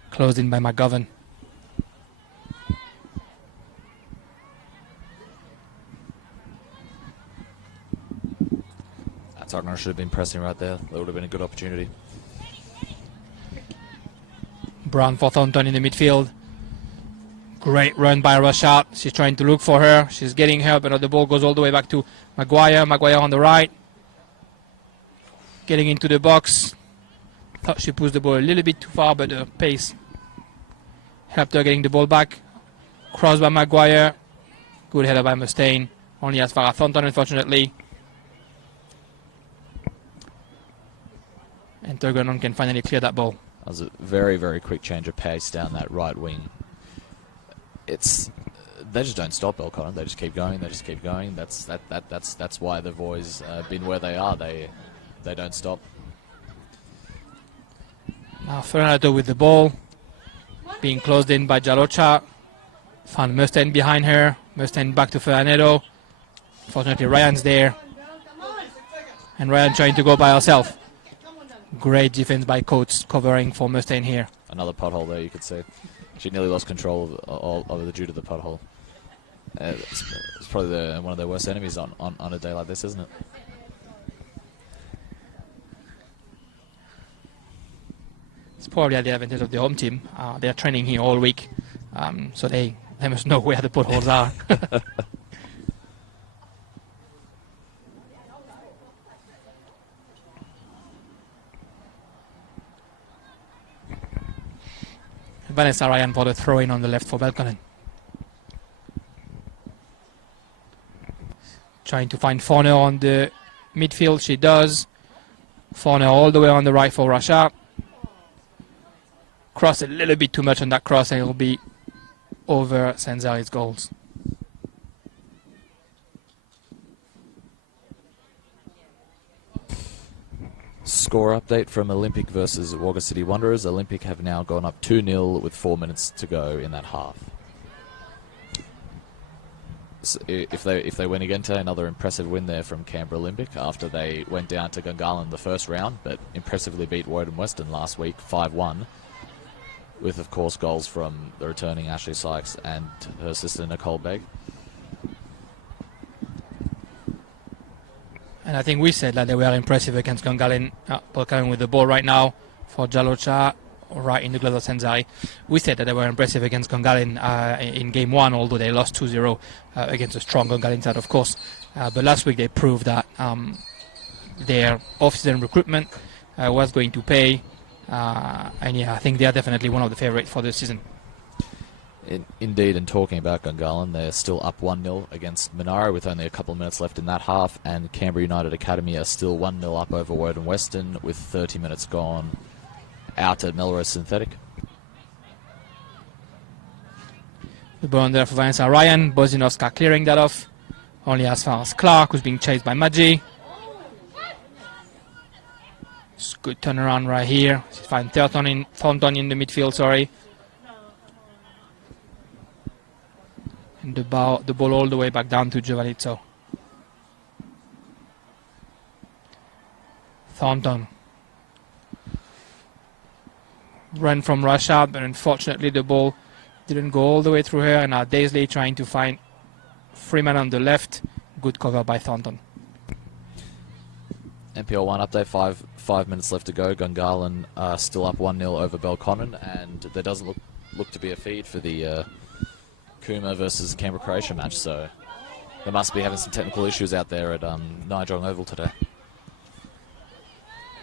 Closed in by McGovern. Tuggeranong should have been pressing right there. That would have been a good opportunity. Brown for Thornton in the midfield. Great run by Rashad. She's trying to look for her. She's getting her, but the ball goes all the way back to Maguire. Maguire on the right. Getting into the box. Thought she pushed the ball a little bit too far, but the pace helped her getting the ball back. Cross by Maguire. Good header by Mustaine. Only as far as Thornton, unfortunately. And Tuggeranong can finally clear that ball. That was a very, very quick change of pace down that right wing. They just don't stop Belconnen. They just keep going. They just keep going. That's why they've always been where they are. They don't stop. Now Fernando with the ball, being closed in by Jalocha. Found Mustaine behind her. Mustaine back to Fernando. Fortunately, Ryan's there, and Ryan trying to go by herself. Great defense by Coates covering for Mustaine here. Another pothole there, you could see. She nearly lost control of the due to the pothole. It's probably one of their worst enemies on a day like this, isn't it? It's probably at the advantage of the home team. They're training here all week, so they must know where the potholes are. Vanessa Ryan for the throw-in on the left for Belconnen. Trying to find Fono on the midfield. She does. Fono all the way on the right for Rashad. Cross a little bit too much on that cross, and it will be over Sanzari's goals. Score update from Olympic versus Wagga City Wanderers. Olympic have now gone up 2-0 with 4 minutes to go in that half. So if they win again today, another impressive win there from Canberra Olympic after they went down to Gungahlin the first round, but impressively beat Woden Western last week 5-1, with of course goals from the returning Ashley Sykes and her sister Nicole Begg. And I think we said that they were impressive against Gungahlin. Belconnen with the ball right now for Jalocha, right in the gloves of Sanzari. We said that they were impressive against Gungahlin in game one, although they lost 2-0 against a strong Gungahlin side, of course. But last week they proved that their off-season recruitment was going to pay. And yeah, I think they are definitely one of the favourites for the season. Indeed, and talking about Gungahlin, they're still up 1-0 against Monaro with only a couple of minutes left in that half, and Canberra United Academy are still 1-0 up over Woden Western with 30 minutes gone out at Melrose Synthetic. The ball on there for Vanessa Ryan. Bozinovska clearing that off. Only as far as Clark, who's being chased by Maggi. It's a good turnaround right here. She finds Thornton in the midfield, sorry. And the ball all the way back down to Giovanizzo. Thornton. Run from Russia, but unfortunately the ball didn't go all the way through her. And now Daisley trying to find Freeman on the left. Good cover by Thornton. NPL 1 update, five minutes left to go. Gungahlin still up 1-0 over Belconnen, and there doesn't look to be a feed for the Cooma versus Canberra Croatia match, so they must be having some technical issues out there at Nijong Oval today.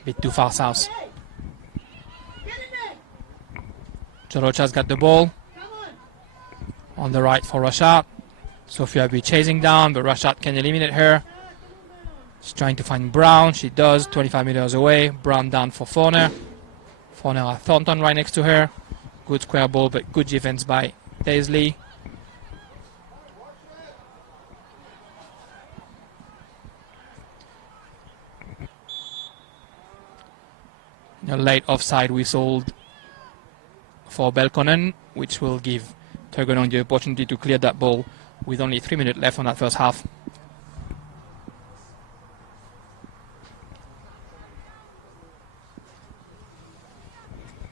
A bit too far south. Jalocha's got the ball. On the right for Rashad. Sophia will be chasing down, but Rashad can eliminate her. She's trying to find Brown. She does, 25 meters away. Brown down for Forner. Forner at Thornton right next to her. Good square ball, but good defense by Daisley. A late offside whistled for Belconnen, which will give Tuggeranong the opportunity to clear that ball with only 3 minutes left on that first half.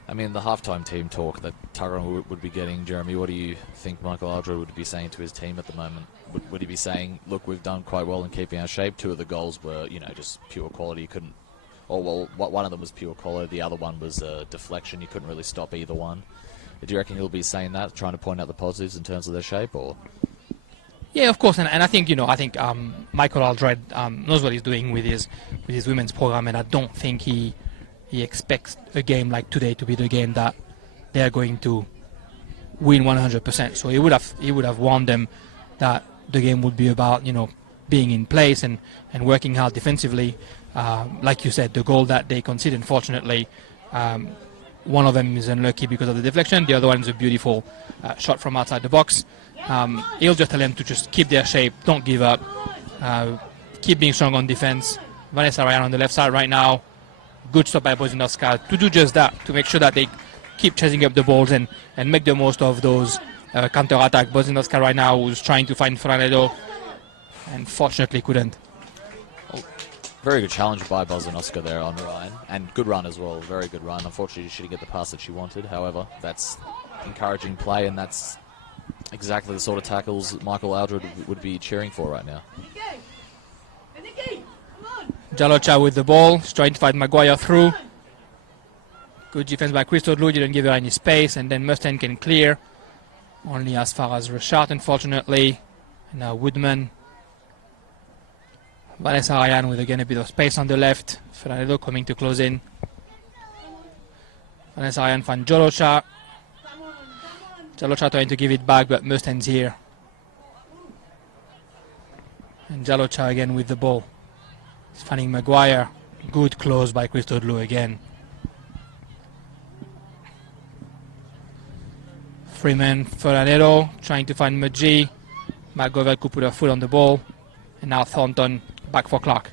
I mean, the halftime team talk that Tuggeranong would be getting, Jeremy, what do you think Michael Aldred would be saying to his team at the moment? Would he be saying, look, we've done quite well in keeping our shape? 2 of the goals were, you know, just pure quality. You couldn't, or well, one of them was pure quality. The other one was a deflection. You couldn't really stop either one. Do you reckon he'll be saying that, trying to point out the positives in terms of their shape, or? Yeah, of course, and I think Michael Aldred knows what he's doing with his women's program, and I don't think he expects a game like today to be the game that they're going to win 100%. So he would have warned them that the game would be about being in place and working hard defensively. Like you said, the goal that they conceded, unfortunately, one of them is unlucky because of the deflection. The other one is a beautiful shot from outside the box. He'll just tell them to just keep their shape, don't give up, keep being strong on defense. Vanessa Ryan on the left side right now. Good stop by Bozinowska to do just that, to make sure that they keep chasing up the balls and make the most of those counter-attack. Bozinowska right now who's trying to find Fernando and fortunately couldn't. Very good challenge by Bozinowska there on Ryan, and good run as well, very good run. Unfortunately, she didn't get the pass that she wanted. However, that's encouraging play, and that's exactly the sort of tackles Michael Aldred would be cheering for right now. Jalocha with the ball, she's trying to find Maguire through. Good defense by Christodlou, didn't give her any space, and then Mustaine can clear. Only as far as Rashad, unfortunately. And now Woodman. Vanessa Ryan with again a bit of space on the left. Fernando coming to close in. Vanessa Ryan finds Jalocha. Jalocha trying to give it back, but Mustaine's here. And Jalocha again with the ball. He's finding Maguire. Good close by Christodlou again. Freeman, Fernando trying to find Maji. McGovern could put her foot on the ball. And now Thornton back for Clark.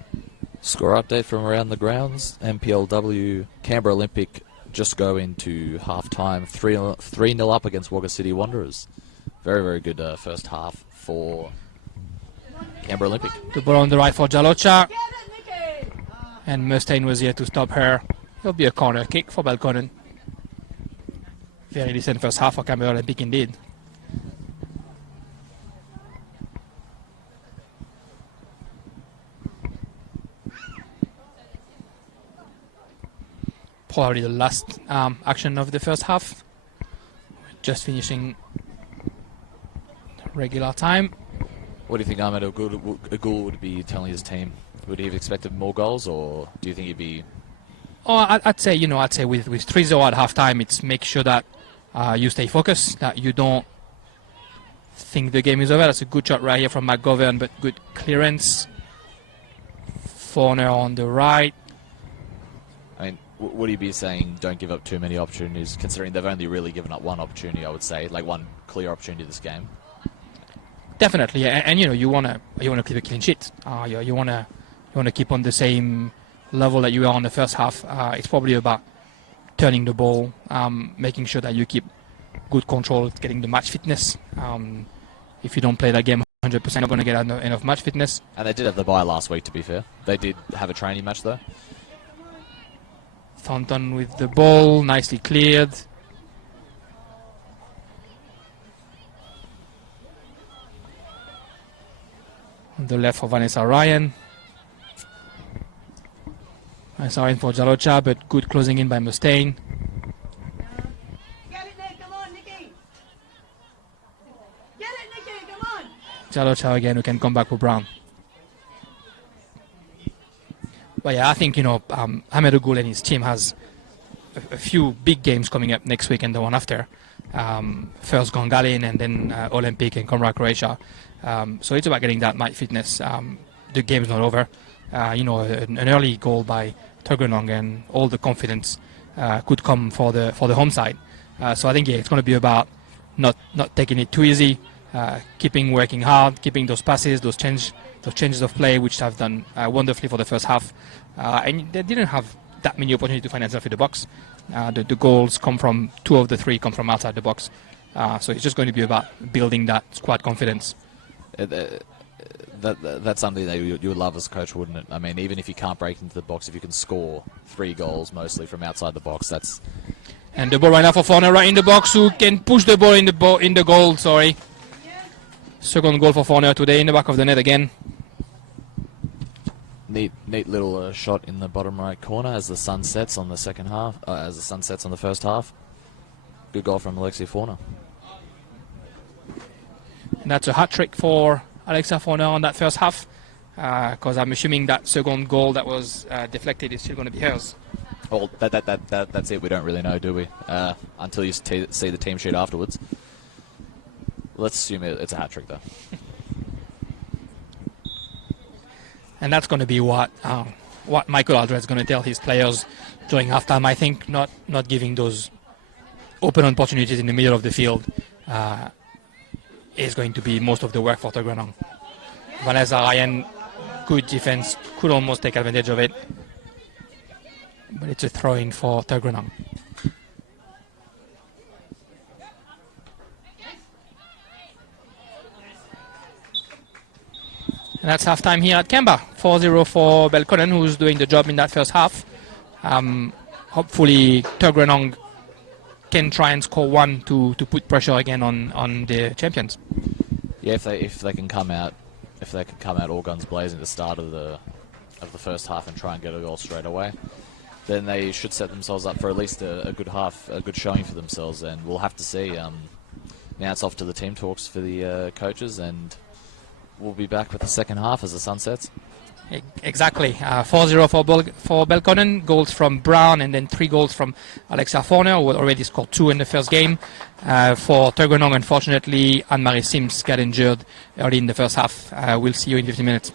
Score update from around the grounds. NPLW Canberra Olympic just go into half-time. 3-0 up against Wagga City Wanderers. Very, very good first half for Canberra Olympic. The ball on the right for Jalocha. And Mustaine was here to stop her. It'll be a corner kick for Belconnen. Very decent first half for Canberra Olympic indeed. Probably the last action of the first half. Just finishing regular time. What do you think Ahmed Agul would be telling his team? Would he have expected more goals, or do you think he'd be? Oh, I'd say with 3-0 at halftime, it's make sure that you stay focused, that you don't think the game is over. That's a good shot right here from McGovern, but good clearance. Forner on the right. I mean, would he be saying don't give up too many opportunities, considering they've only really given up one opportunity? I would say, like one clear opportunity this game. Definitely, and you wanna keep a clean sheet. You wanna keep on the same level that you were on the first half. It's probably about turning the ball, making sure that you keep good control, getting the match fitness. If you don't play that game 100%, you're not going to get enough match fitness. And they did have the bye last week, to be fair. They did have a training match, though. Thornton with the ball, nicely cleared. On the left for Vanessa Ryan. Vanessa Ryan for Jalocha, but good closing in by Mustaine. Jalocha again, who can come back with Brown. But yeah, I think Ahmed Agul and his team has a few big games coming up next week and the one after. First Gongalin and then Olympic and Comrade Croatia. So it's about getting that match fitness. The game's not over. An early goal by Tuggeranong and all the confidence could come for the home side. So I think it's going to be about not taking it too easy, keeping working hard, keeping those passes, those changes of play, which have done wonderfully for the first half. And they didn't have that many opportunities to find themselves in the box. The goals come from 2 of the 3 come from outside the box. So it's just going to be about building that squad confidence. That's something that you would love as a coach, wouldn't it? I mean, even if you can't break into the box, if you can score 3 goals mostly from outside the box, that's... And the ball right now for Fauna right in the box, who can push the ball in the goal, sorry. Second goal for Fauna today in the back of the net again. Neat little shot in the bottom right corner as the sun sets on the second half, as the sun sets on the first half. Good goal from Alexia Fauna. And that's a hat-trick for Alexia Fauna on that first half, because I'm assuming that second goal that was deflected is still going to be hers. Well, that's it. We don't really know, do we? Until you see the team sheet afterwards. Let's assume it's a hat-trick, though. And that's going to be what Michael Aldred is going to tell his players during halftime. I think not giving those open opportunities in the middle of the field is going to be most of the work for Tuggeranong. Vanessa Ryan, good defense, could almost take advantage of it. But it's a throw-in for Tuggeranong. And that's halftime here at Canberra. 4-0 for Belconnen, who's doing the job in that first half. Hopefully Tuggeranong can try and score 1 to put pressure again on the champions. Yeah, if they can come out all guns blazing at the start of the first half and try and get a goal straight away, then they should set themselves up for at least a good half, a good showing for themselves. And we'll have to see. Now it's off to the team talks for the coaches, and we'll be back with the second half as the sun sets. Exactly. 4-0 for Belconnen. Goals from Brown and then 3 goals from Alexia Fauna, who already scored 2 in the first game. For Tuggeranong, unfortunately, Anne-Marie Sims got injured early in the first half. We'll see you in 15 minutes.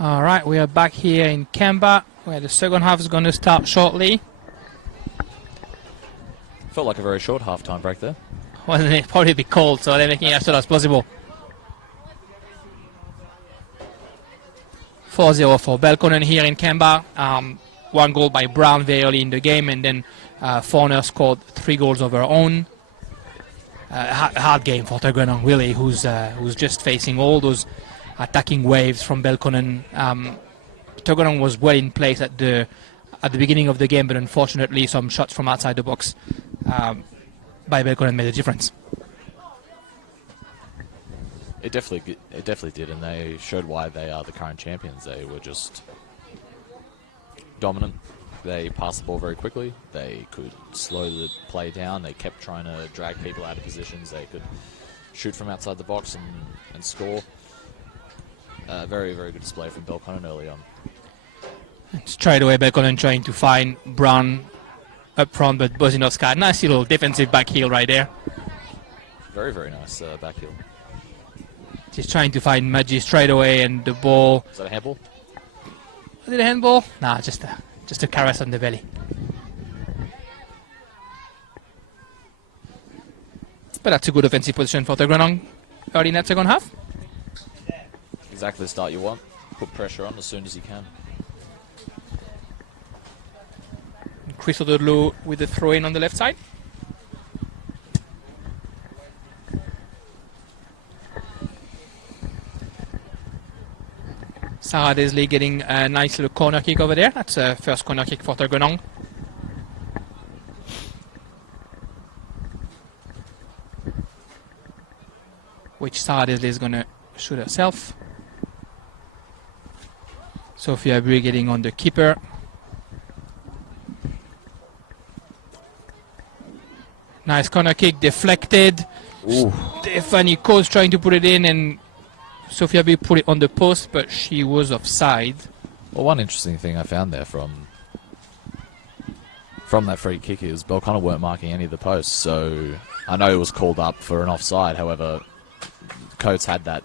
All right, we are back here in Canberra, where the second half is going to start shortly. Felt like a very short half-time break there. Wasn't it? Probably a bit cold, so they're making it as short as possible. 4-0 for Belconnen here in Canberra. One goal by Brown very early in the game, and then Forner scored 3 goals of her own. Hard game for Tuggeranong, really, who's just facing all those attacking waves from Belconnen. Tuggeranong was well in place at the beginning of the game, but unfortunately some shots from outside the box by Belconnen made a difference. It definitely did, and they showed why they are the current champions. They were just dominant. They passed the ball very quickly. They could slow the play down. They kept trying to drag people out of positions. They could shoot from outside the box and score. Very, very good display from Belconnen early on. Straight away, Belconnen trying to find Brown up front, but Bozinovska, nice little defensive back heel right there. Very, very nice back heel. She's trying to find Maggi straight away, and the ball. Is that a handball? Was it a handball? Nah, just a caress on the belly. But that's a good offensive position for Tuggeranong early in that second half. Exactly the start you want. Put pressure on as soon as you can. Chris O'Dudlow with the throw-in on the left side. Sarah Desley getting a nice little corner kick over there. That's a first corner kick for Tuggeranong. Which Sarah Desley is going to shoot herself. Sophia Brie getting on the keeper. Nice corner kick, deflected. Ooh. Stephanie Coase trying to put it in, and Sophia Brie put it on the post, but she was offside. Well, one interesting thing I found there from that free kick is Belconnen weren't marking any of the posts, so I know it was called up for an offside. However, Coates had that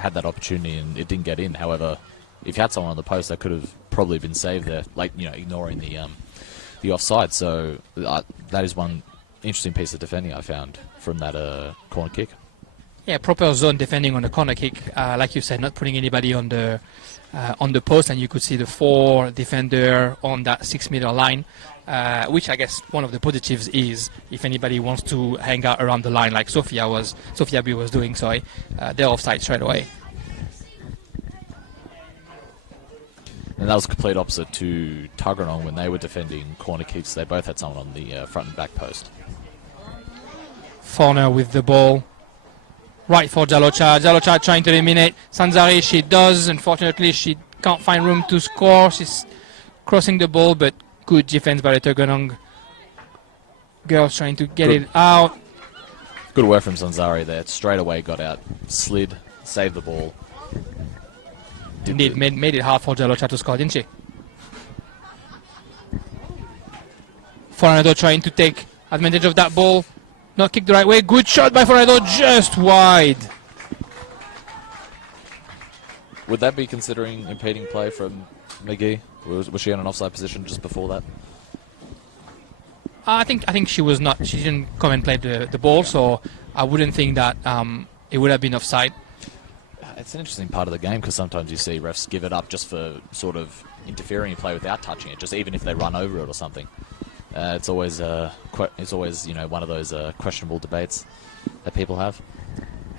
opportunity and it didn't get in. However, if you had someone on the post, that could have probably been saved there, ignoring the offside. So that is one interesting piece of defending I found from that corner kick. Yeah, proper zone defending on the corner kick, like you said, not putting anybody on the post, and you could see the 4 defender on that 6-meter line, which I guess one of the positives is if anybody wants to hang out around the line like Sophia Brie was doing, they're offside straight away. And that was complete opposite to Tuggeranong when they were defending corner kicks. They both had someone on the front and back post. Forner with the ball. Right for Jalocha. Jalocha trying to eliminate Sanzari. She does. Unfortunately, she can't find room to score. She's crossing the ball, but good defense by the Tuggeranong girls trying to get it out. Good work from Sanzari there. Straight away got out, slid, saved the ball. Indeed, made it hard for Jalocha to score, didn't she? Fornado trying to take advantage of that ball. Not kicked the right way. Good shot by Fornado, just wide. Would that be considering impeding play from McGee? Was she in an offside position just before that? I think she was not. She didn't come and play the ball, so I wouldn't think that it would have been offside. It's an interesting part of the game because sometimes you see refs give it up just for sort of interfering in play without touching it, just even if they run over it or something. It's always one of those questionable debates that people have.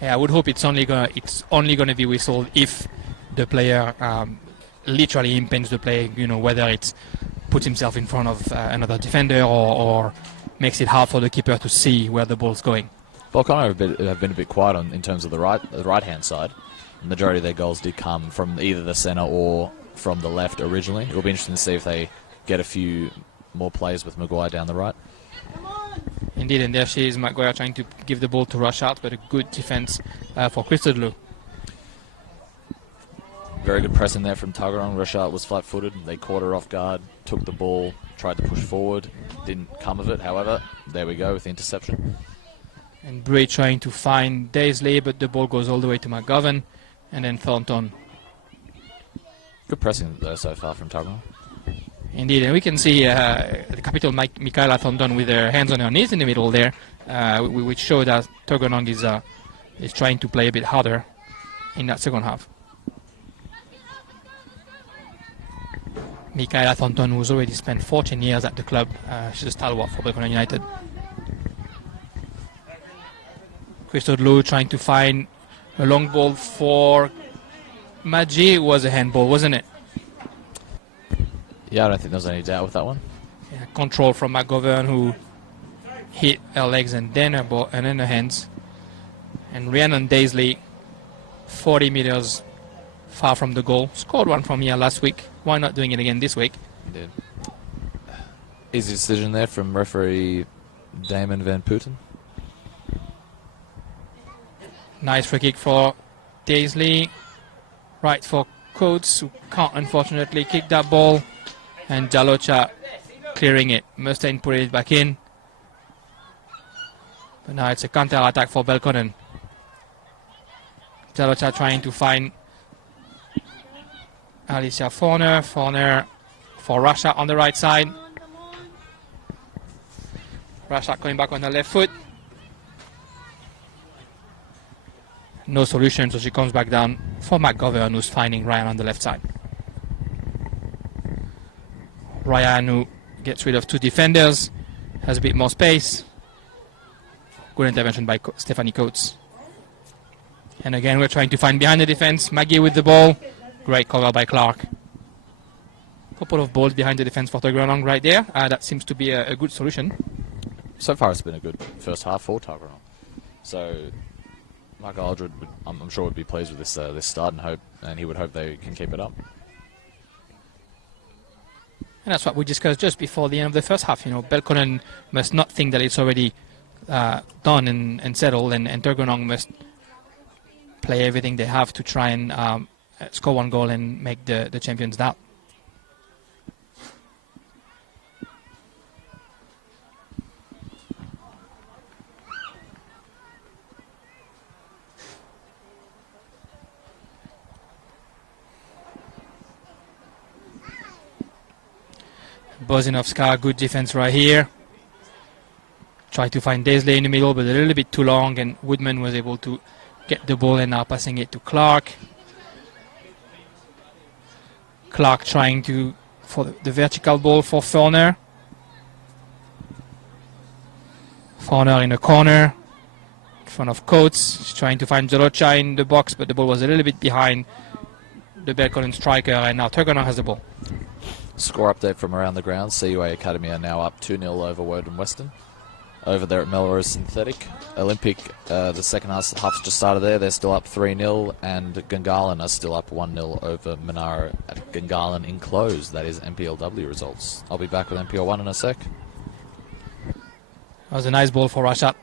Yeah, I would hope it's only gonna be whistled if the player literally impedes the play. Whether it puts himself in front of another defender or makes it hard for the keeper to see where the ball's going. Belconnen have been a bit quiet in terms of the right hand side. The majority of their goals did come from either the centre or from the left originally. It'll be interesting to see if they get a few more plays with Maguire down the right. Indeed, and there she is, Maguire trying to give the ball to Rushout, but a good defence for Chris O'Dudlow. Very good pressing there from Tuggeranong. Rushout was flat-footed. They caught her off guard, took the ball, tried to push forward. Didn't come of it, however. There we go with the interception. And Bray trying to find Daisley, but the ball goes all the way to McGovern. And then Thornton Good pressing though so far from Tuggeranong. Indeed, and we can see the capital Michaela Thornton with her hands on her knees in the middle there, which show that Tuggeranong is trying to play a bit harder in that second half. Michaela Thornton, who's already spent 14 years at the club, she's a stalwart for Belconnen United. Christodlo trying to find a long ball for Maggi. It was a handball, wasn't it? Yeah, I don't think there's any doubt with that one. Yeah, control from McGovern, who hit her legs and then her ball and then her hands. And Rhiannon Daisley, 40 meters far from the goal, scored one from here last week. Why not doing it again this week? Indeed. Easy decision there from referee Damon Van Putten. Nice free kick for Daisley. Right for Coates, who can't unfortunately kick that ball. And Jalocha clearing it. Mustaine put it back in. But now it's a counter-attack for Belconnen. Jalocha trying to find Alicia Forner. Forner for Rasha on the right side. Rasha coming back on the left foot. No solution, so she comes back down for McGovern, who's finding Ryan on the left side. Ryan, who gets rid of two defenders, has a bit more space. Good intervention by Stephanie Coates. And again, we're trying to find behind the defense. Maggie with the ball. Great cover by Clark. Couple of balls behind the defense for Tuggeranong right there. That seems to be a good solution. So far, it's been a good first half for Tuggeranong. So Michael Aldred, I'm sure, would be pleased with this start and he would hope they can keep it up. And that's what we discussed just before the end of the first half. You know, Belconnen must not think that it's already done and settled, and Tuggeranong must play everything they have to try and score one goal and make the champions doubt. Bozinovska, good defense right here. Tried to find Daisley in the middle, but a little bit too long, and Woodman was able to get the ball and now passing it to Clark. Clark trying for the vertical ball for Forner. Forner in a corner in front of Coates. She's trying to find Jolocha in the box, but the ball was a little bit behind the Belconnen striker, and now Tuggeranong has the ball. Score update from around the ground. CUA Academy are now up 2-0 over Woden Western. Over there at Melrose Synthetic. Olympic, the second half just started there. They're still up 3-0. And Gungahlin are still up 1-0 over Monaro at Gungahlin in close. That is NPLW results. I'll be back with NPL1 in a sec. That was a nice ball for Rashat,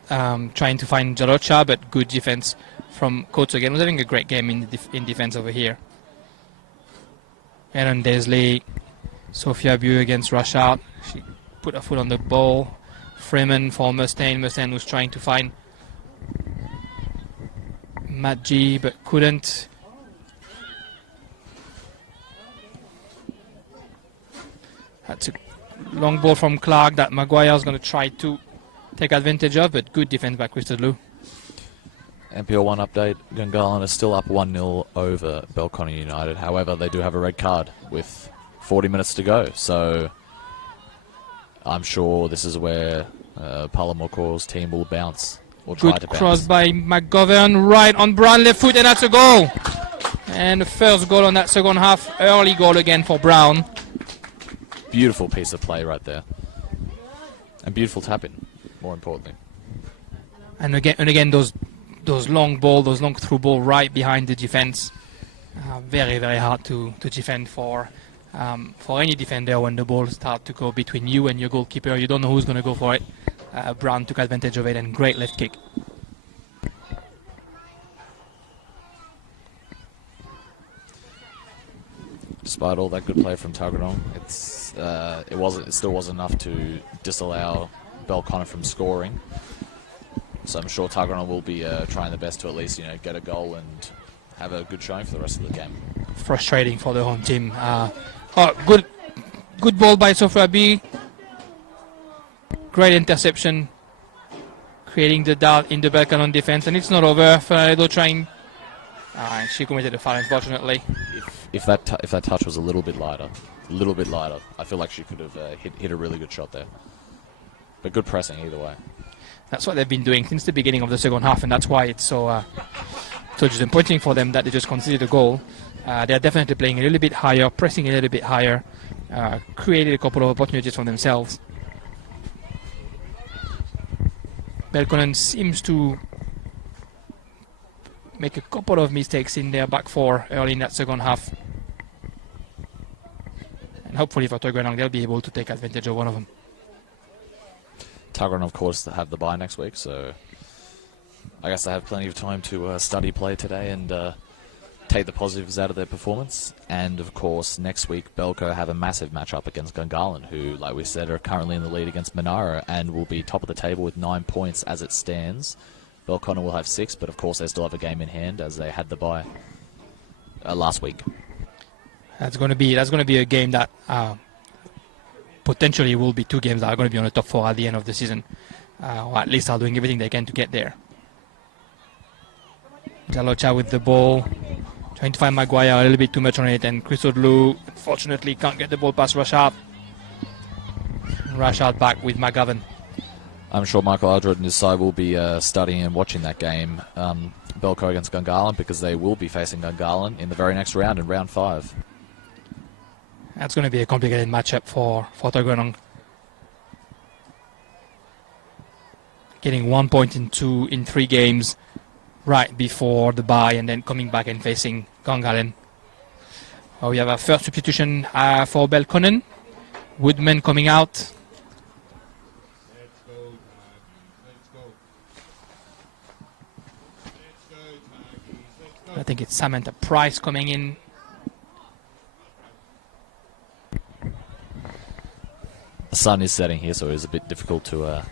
trying to find Jalocha, but good defense from Coates again. Was having a great game in defense over here. Aaron Daisley, Sophia Bu against Rashat. She put her foot on the ball. Freeman for Mustaine. Mustaine was trying to find Matt G, but couldn't. That's a long ball from Clark that Maguire's going to try to take advantage of, but good defense by Christodlo. NPL1 update. Gungahlin is still up 1-0 over Belconnen United. However, they do have a red card with 40 minutes to go, so I'm sure this is where Palamokor's team will bounce, or try to bounce. Good cross by McGovern, right on Brown, left foot, and that's a goal. And the first goal on that second half, early goal again for Brown. Beautiful piece of play right there. And beautiful tap-in, more importantly. And again, those long ball, those long through ball right behind the defense. Very, very hard to defend for any defender when the ball starts to go between you and your goalkeeper. You don't know who's going to go for it. Brown took advantage of it, and great left kick. Despite all that good play from Tuggeranong, it still wasn't enough to disallow Belconnen from scoring. So I'm sure Tuggeranong will be trying their best to at least get a goal and have a good showing for the rest of the game. frustrating for the home team. Good ball by Sofrabi. Great interception, creating the doubt in the Belconnen defense, and it's not over. Fernando trying. She committed a foul, unfortunately. If that touch was a little bit lighter, I feel like she could have hit a really good shot there. But good pressing either way. That's what they've been doing since the beginning of the second half, and that's why it's so disappointing for them that they just conceded a goal. They're definitely playing a little bit higher, pressing a little bit higher, created a couple of opportunities for themselves. Belconnen seems to make a couple of mistakes in their back four early in that second half. And hopefully for Tuggeranong, they'll be able to take advantage of one of them. Tuggeranong, of course, have the bye next week, so I guess they have plenty of time to study play today and take the positives out of their performance. And, of course, next week, Belco have a massive matchup against Gungahlin, who, like we said, are currently in the lead against Monaro and will be top of the table with 9 points as it stands. Belconnen will have 6, but, of course, they still have a game in hand as they had the bye last week. That's going to be a game that potentially will be 2 games that are going to be on the top 4 at the end of the season, or at least are doing everything they can to get there. Jalocha with the ball, trying to find Maguire a little bit too much on it, and Chris Odlu unfortunately can't get the ball past Rashad. Rashad back with McGovern. I'm sure Michael Aldred and his side will be studying and watching that game, Belco against Gungahlin, because they will be facing Gungahlin in the very next round, in round 5. That's going to be a complicated matchup for Tuggeranong. Getting 1 point in 3 games right before the bye, and then coming back and facing Gungahlin. We have a first substitution for Belconnen. Woodman coming out. I think it's Samantha Price coming in. The sun is setting here, so it's a bit difficult to...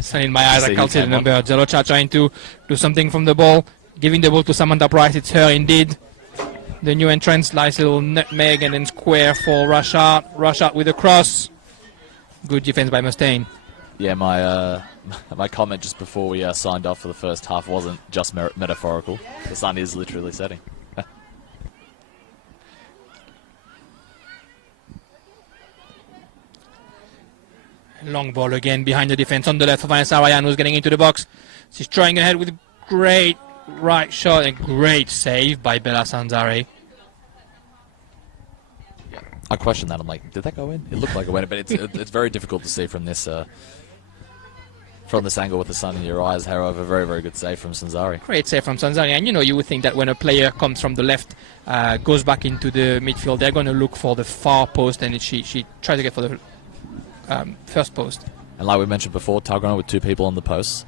Sun in my eyes, I can't see the number. Jalocha trying to do something from the ball. Giving the ball to Samantha Price. It's her indeed. The new entrance, nice little nutmeg and then square for Rashad. Rashad with a cross. Good defense by Mustaine. Yeah, my comment just before we signed off for the first half wasn't just metaphorical. The sun is literally setting. Long ball again behind the defense on the left of Vanessa Ryan, who's getting into the box. She's trying ahead with a great right shot and great save by Bella Sanzare. Yeah. I questioned that. I'm like, did that go in? It looked like it went in, but it's very difficult to see from this angle with the sun in your eyes. However, very, very good save from Sanzari. Great save from Sanzari. And you would think that when a player comes from the left, goes back into the midfield, they're going to look for the far post, and she tries to get for the first post. And like we mentioned before, Tuggeranong with 2 people on the posts.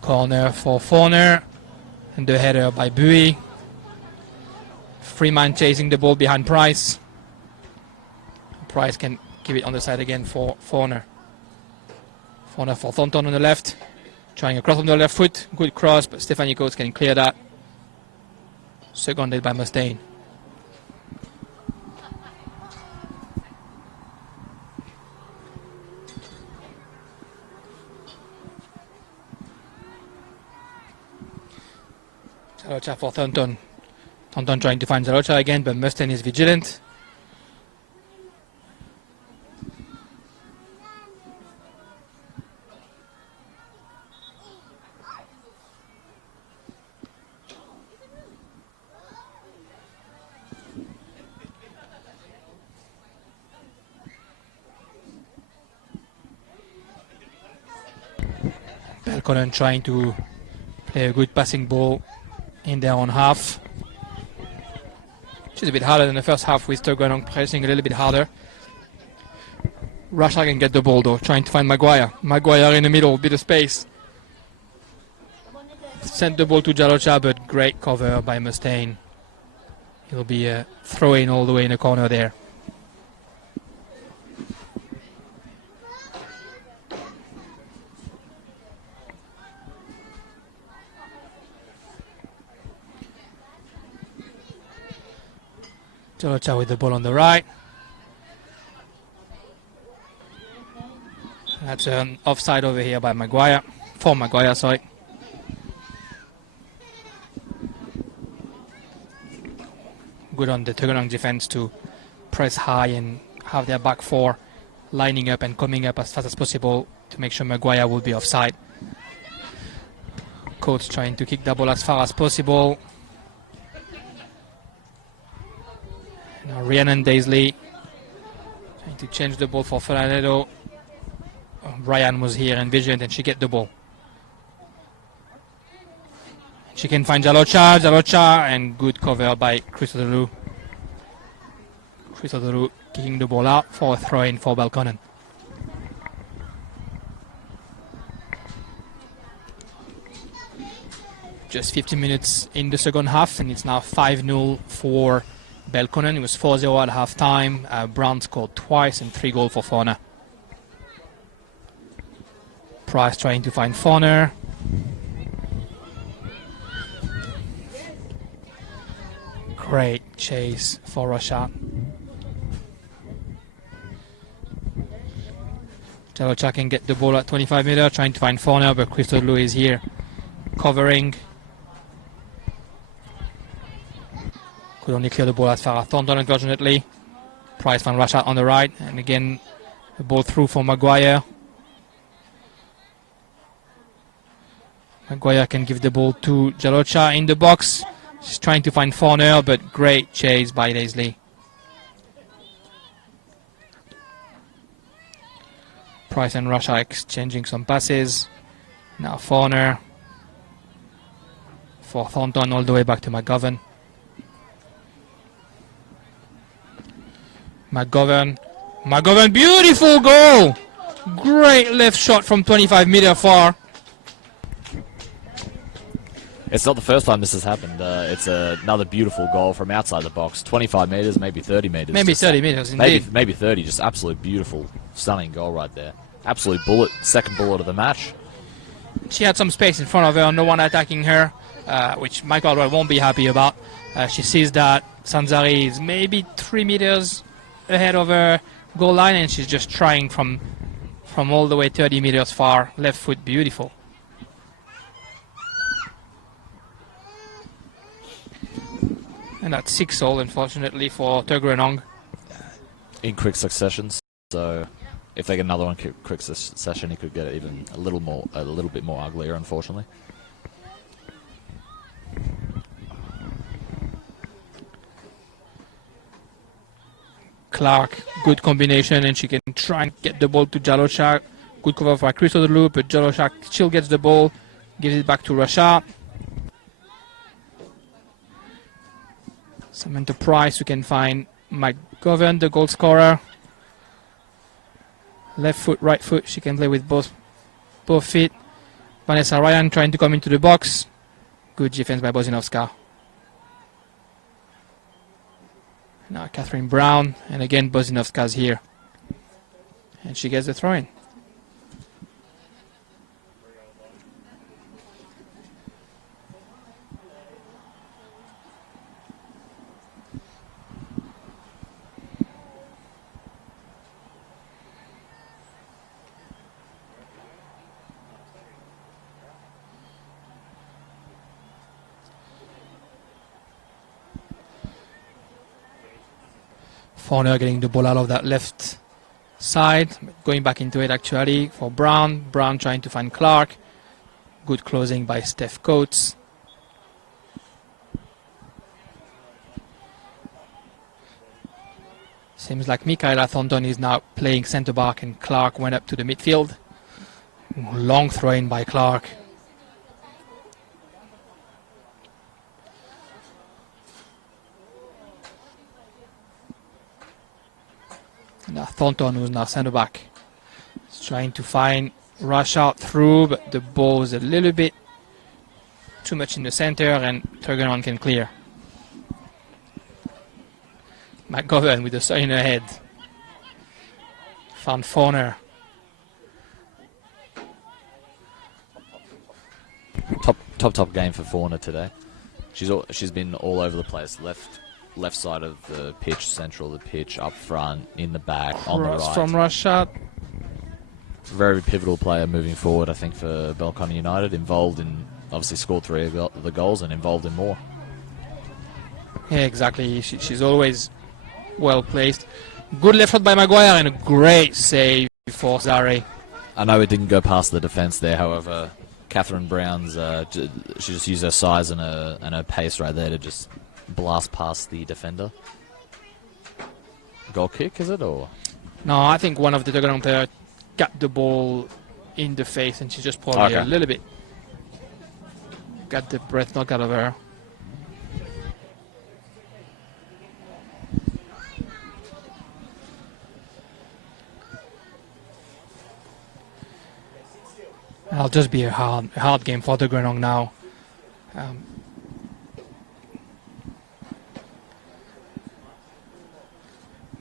Corner for Forner, and the header by Bui. Freeman chasing the ball behind Price. Price can give it on the side again for Forner. Forner for Thornton on the left, trying a cross on the left foot. Good cross, but Stephanie Coates can clear that. Seconded by Mustaine. Jalocha for Thornton. Thornton trying to find Jalocha again, but Mustaine is vigilant. Belconnen trying to play a good passing ball in their own half. Which is a bit harder than the first half, with Tuggeranong pressing a little bit harder. Russia can get the ball though, trying to find Maguire. Maguire in the middle, bit of space. Sent the ball to Jalocha, but great cover by Mustaine. He'll be throwing all the way in the corner there. Jalocha with the ball on the right. That's an offside over here by Maguire. For Maguire, sorry. Good on the Tuggeranong defense to press high and have their back four lining up and coming up as fast as possible to make sure Maguire will be offside. Coach trying to kick the ball as far as possible. Now Rhiannon Daisley trying to change the ball for Fernando. Brian was here and vigilant and she get the ball. She can find Jalocha, and good cover by Christodoulou. Christodoulou kicking the ball out for a throw-in for Belconnen. Just 15 minutes in the second half, and it's now 5-0 for Belconnen. It was 4-0 at half-time. Brown scored twice and 3 goals for Fauna. Price trying to find Fauna. Great chase for Russia. Jalocha can get the ball at 25 meters, trying to find Fauna, but Christodoulou is here covering. Could only clear the ball as far as Thornton, unfortunately. Price found Russia on the right, and again the ball through for Maguire. Maguire can give the ball to Jalocha in the box. She's trying to find Fauna, but great chase by Daisley. Price and Russia exchanging some passes. Now Fauna for Thornton all the way back to McGovern. McGovern, beautiful goal! Great left shot from 25 meters far. It's not the first time this has happened. It's another beautiful goal from outside the box. 25 metres, maybe 30 metres. Maybe 30 metres, indeed. Maybe 30, just absolute beautiful, stunning goal right there. Absolute bullet, second bullet of the match. She had some space in front of her, no one attacking her, which Michael Aldwell won't be happy about. She sees that Sanzari is maybe 3 meters ahead of her goal line, and she's just trying from all the way 30 meters far. Left foot, beautiful. And that's 6-all, unfortunately, for Tuggeranong. In quick succession, so if they get another one quick succession, he could get it even a little bit more uglier, unfortunately. Clark, good combination, and she can try and get the ball to Jalocha. Good cover for Christodoulou, but Jalocha still gets the ball, gives it back to Russia. Samantha Price, we can find McGovern, the goal scorer. Left foot, right foot, she can play with both feet. Vanessa Ryan trying to come into the box. Good defense by Bozinovska. Now Catherine Brown, and again Bozinovska's here. And she gets the throw-in. Fauna getting the ball out of that left side, going back into it actually for Brown. Brown trying to find Clark. Good closing by Steph Coates. Seems like Michaela Thornton is now playing centre back and Clark went up to the midfield. Long throw in by Clark. Now Thornton, who's now centre back, is trying to find rush out through, but the ball is a little bit too much in the center, and Tuggeranong can clear. McGovern with the shot in her head. Found Fauner. Top game for Fauna today. She's been all over the place. Left, left side of the pitch, central of the pitch, up front, in the back, on the Cross right. from Russia. Very pivotal player moving forward, I think, for Belconnen United. Involved in, obviously scored 3 of the goals and involved in more. Yeah, exactly. She's always well placed. Good left foot by Maguire and a great save for Zare. I know it didn't go past the defence there, however, Catherine Brown's, she just used her size and her pace right there to just blast past the defender. Goal kick, is it, or? No, I think one of the Tuggeranong players got the ball in the face and she just probably a little bit got the breath knocked out of her. It'll just be a hard game for Tuggeranong now.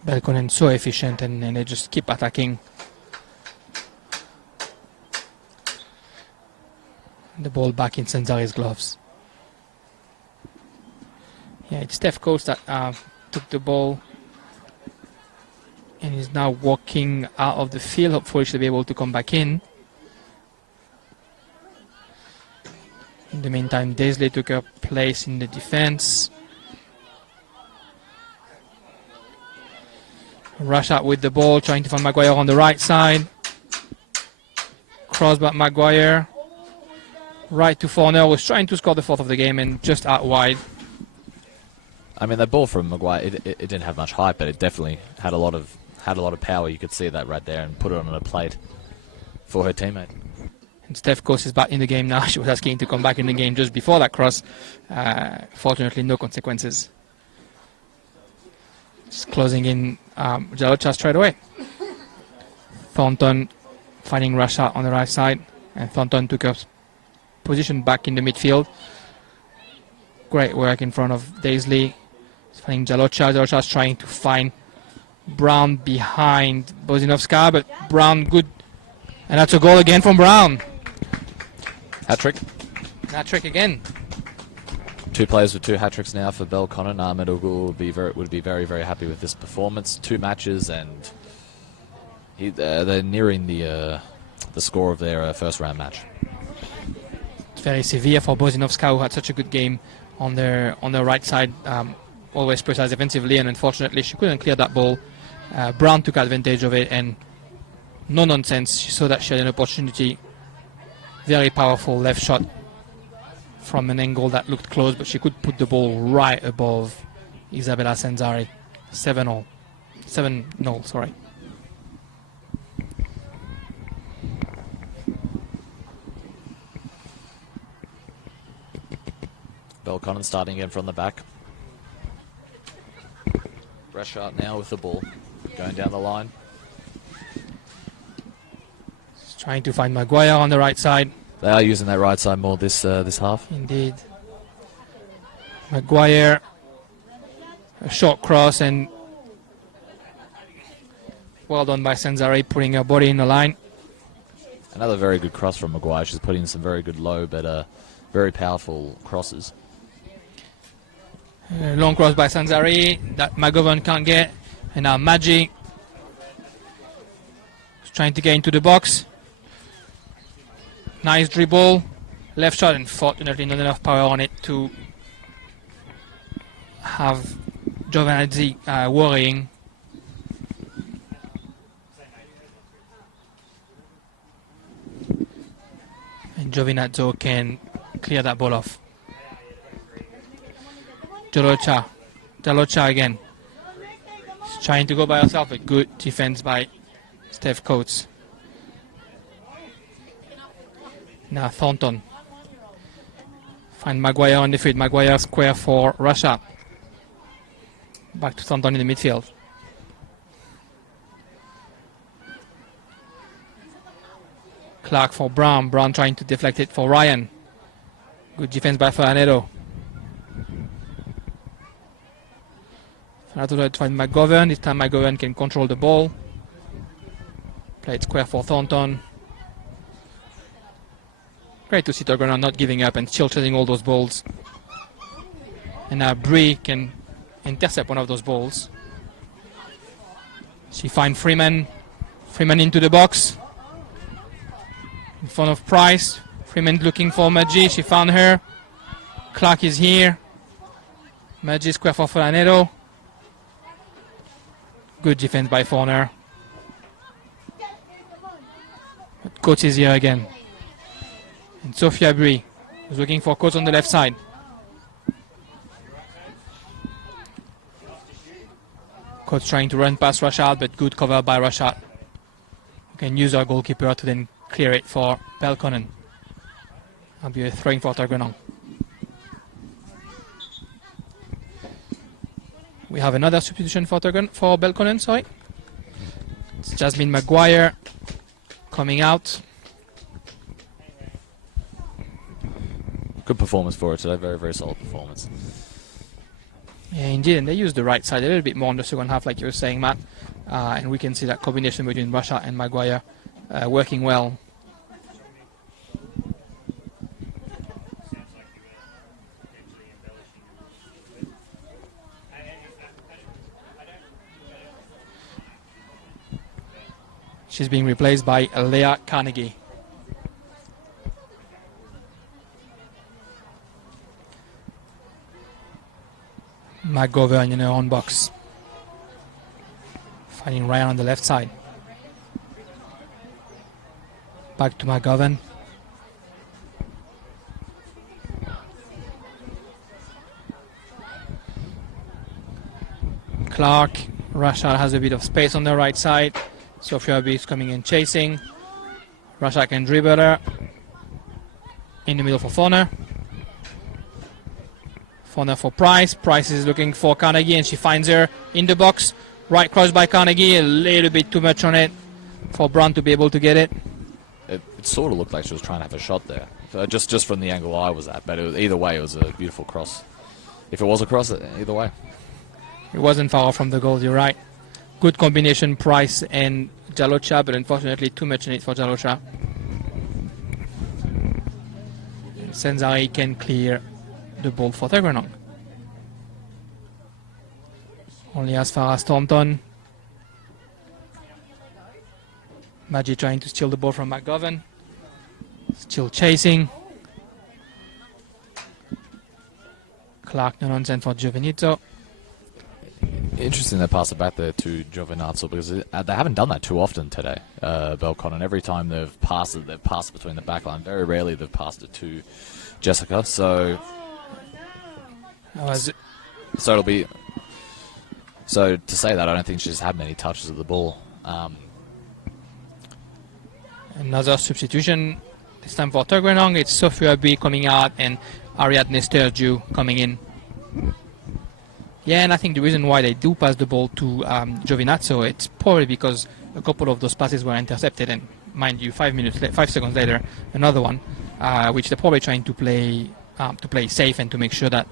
Belconnen so efficient and they just keep attacking. The ball back in Sanzare's gloves. Yeah, it's Steph Coates that took the ball and is now walking out of the field. Hopefully she'll be able to come back in. In the meantime, Daisley took her place in the defense. Rush out with the ball, trying to find Maguire on the right side. Cross back Maguire. Right to Forner, was trying to score the 4th of the game and just out wide. I mean, that ball from Maguire, it didn't have much height, but it definitely had a lot of power. You could see that right there and put it on a plate for her teammate. And Steph Coates is back in the game now. She was asking to come back in the game just before that cross. Fortunately, no consequences. Just closing in Jalocha straight away. Thornton finding Russia on the right side. And Thornton took her position back in the midfield. Great work in front of Daisley. He's finding Jalocha. Jalocha's trying to find Brown behind Bozinovska, but Brown good. And that's a goal again from Brown. Hat-trick. Hat-trick again. 2 players with 2 hat-tricks now for Belconnen. Ahmed Ugu would be very, very happy with this performance. 2 matches, and they're nearing the score of their first round match. It's very severe for Bozinovska, who had such a good game on their right side. Always precise defensively, and unfortunately she couldn't clear that ball. Brown took advantage of it, and no nonsense. She saw that she had an opportunity. Very powerful left shot from an angle that looked close, but she could put the ball right above Isabella Sanzari. 7-0. 7-0, sorry. Belconnen starting again from the back. Rashard now with the ball, going down the line. Just trying to find Maguire on the right side. They are using that right side more this half. Indeed. Maguire, a short cross, and well done by Sanzari, putting her body in the line. Another very good cross from Maguire. She's putting in some very good low, but very powerful crosses. Long cross by Sanzari that McGovern can't get, and now Maggi is trying to get into the box. Nice dribble, left shot, and fortunately not enough power on it to have Giovinazzi worrying. And Giovinazzo can clear that ball off. Jalocha again. She's trying to go by herself, a good defense by Steph Coates. Now Thornton. Find Maguire on the field. Maguire square for Russia. Back to Thornton in the midfield. Clark for Brown. Brown trying to deflect it for Ryan. Good defense by Fernando. Fernando tried to find McGovern. This time McGovern can control the ball. Played square for Thornton. Great to see Tuggeranong not giving up and still chasing all those balls. And now Bree can intercept one of those balls. She finds Freeman. Freeman into the box. In front of Price. Freeman looking for Maggi. She found her. Clark is here. Maggi square for Folanero. Good defense by Forner. But Coates is here again. And Sophia Brie was looking for Coates on the left side. Coates trying to run past Rashad, but good cover by Rashad. We can use our goalkeeper to then clear it for Belconnen. I'll be throwing for Tuggeranong. We have another substitution for Belconnen, sorry. It's Jasmine Maguire coming out. Good performance for her today. Very, very solid performance. Yeah, indeed, and they used the right side a little bit more in the second half, like you were saying, Matt. And we can see that combination between Russia and Maguire working well. She's being replaced by Leah Carnegie. McGovern in her own box. Finding Ryan on the left side. Back to McGovern. Clark. Rashad has a bit of space on the right side. Sophia B is coming in chasing. Rashad can dribble her. In the middle for Forner. Forner for Price. Price is looking for Carnegie and she finds her in the box. Right cross by Carnegie. A little bit too much on it for Brown to be able to get it. It sort of looked like she was trying to have a shot there. Just from the angle I was at. But either way, it was a beautiful cross. If it was a cross, either way. It wasn't far off from the goal, you're right. Good combination, Price and Jalocha, but unfortunately too much in it for Jalocha. Senzari can clear the ball for Tuggeranong. Only as far as Thornton. Maggi trying to steal the ball from McGovern. Still chasing. Clark, no nonsense for Giovinazzo. Interesting they pass it back there to Giovinazzo because they haven't done that too often today, Belconnen. Every time they've passed it between the back line. Very rarely they've passed it to Jessica. So it'll be... So to say that, I don't think she's had many touches of the ball. Another substitution, this time for Tuggeranong. It's Sophia B coming out and Ariadne Sturgeon coming in. Yeah, and I think the reason why they do pass the ball to Giovinazzo, it's probably because a couple of those passes were intercepted, and mind you, 5 seconds later, another one, which they're probably trying to play safe and to make sure that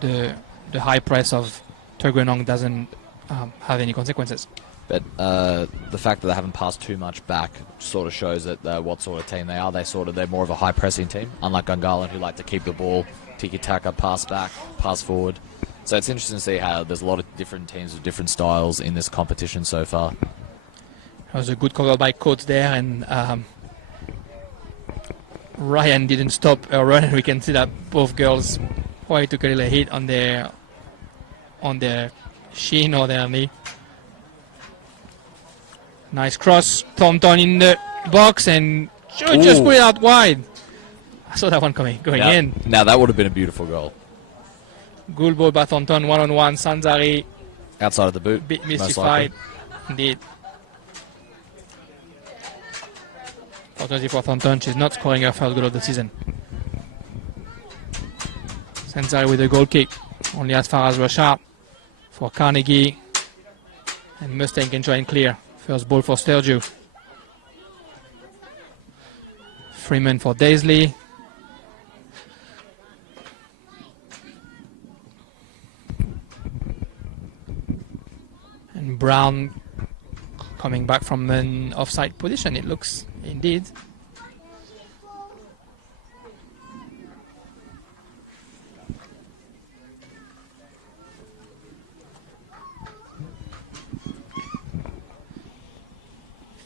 the high press of Tuggeranong doesn't have any consequences. But the fact that they haven't passed too much back sort of shows that what sort of team they are. They're more of a high pressing team, unlike Gungahlin, who like to keep the ball, tiki-taka, pass back, pass forward. So it's interesting to see how there's a lot of different teams with different styles in this competition so far. That was a good cover by Coates there, and Ryan didn't stop her run. We can see that both girls probably took a little hit on their shin or their knee. Nice cross. Thornton in the box and just put it out wide. I saw that one going in. Now that would have been a beautiful goal. Good ball by Thornton, one-on-one. Sanzari outside of the boot. Bit mystified. Indeed. Fortunately for Thornton, she's not scoring her first goal of the season. Sanzari with a goal kick. Only as far as Rashad for Carnegie. And Mustang can try and clear. First ball for Sturgeon. Freeman for Daisley. And Brown coming back from an offside position, it looks, indeed.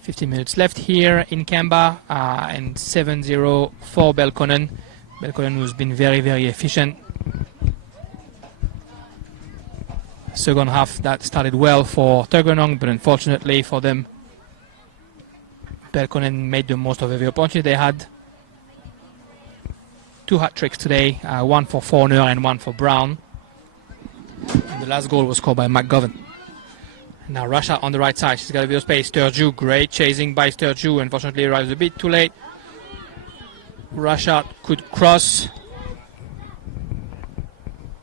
15 minutes left here in Canberra, and 7-0 for Belconnen. Belconnen who's been very, very efficient. Second half that started well for Tuggeranong, but unfortunately for them, Belconnen made the most of every opportunity they had. 2 hat-tricks today, one for Forner and one for Brown. And the last goal was scored by McGovern. Now Russia on the right side, she's got a bit of space. Sturgeon, great chasing by Sturgeon, unfortunately arrives a bit too late. Russia could cross,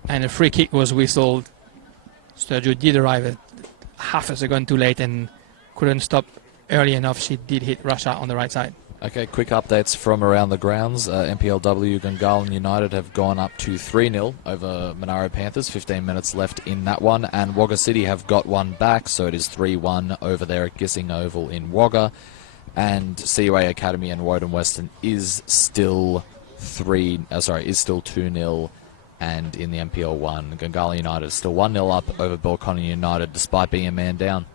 and a free kick was whistled. Sturgeon did arrive at half a second too late and couldn't stop early enough. She did hit Russia on the right side. Okay, quick updates from around the grounds. NPLW Gungahlin United have gone up to 3-0 over Monaro Panthers. 15 minutes left in that one. And Wagga City have got one back, so it is 3-1 over there at Gissing Oval in Wagga. And CUA Academy and Woden Western is still 2-0. And in the NPL 1, Gungahlin United is still 1-0 up over Belconnen United despite being a man down.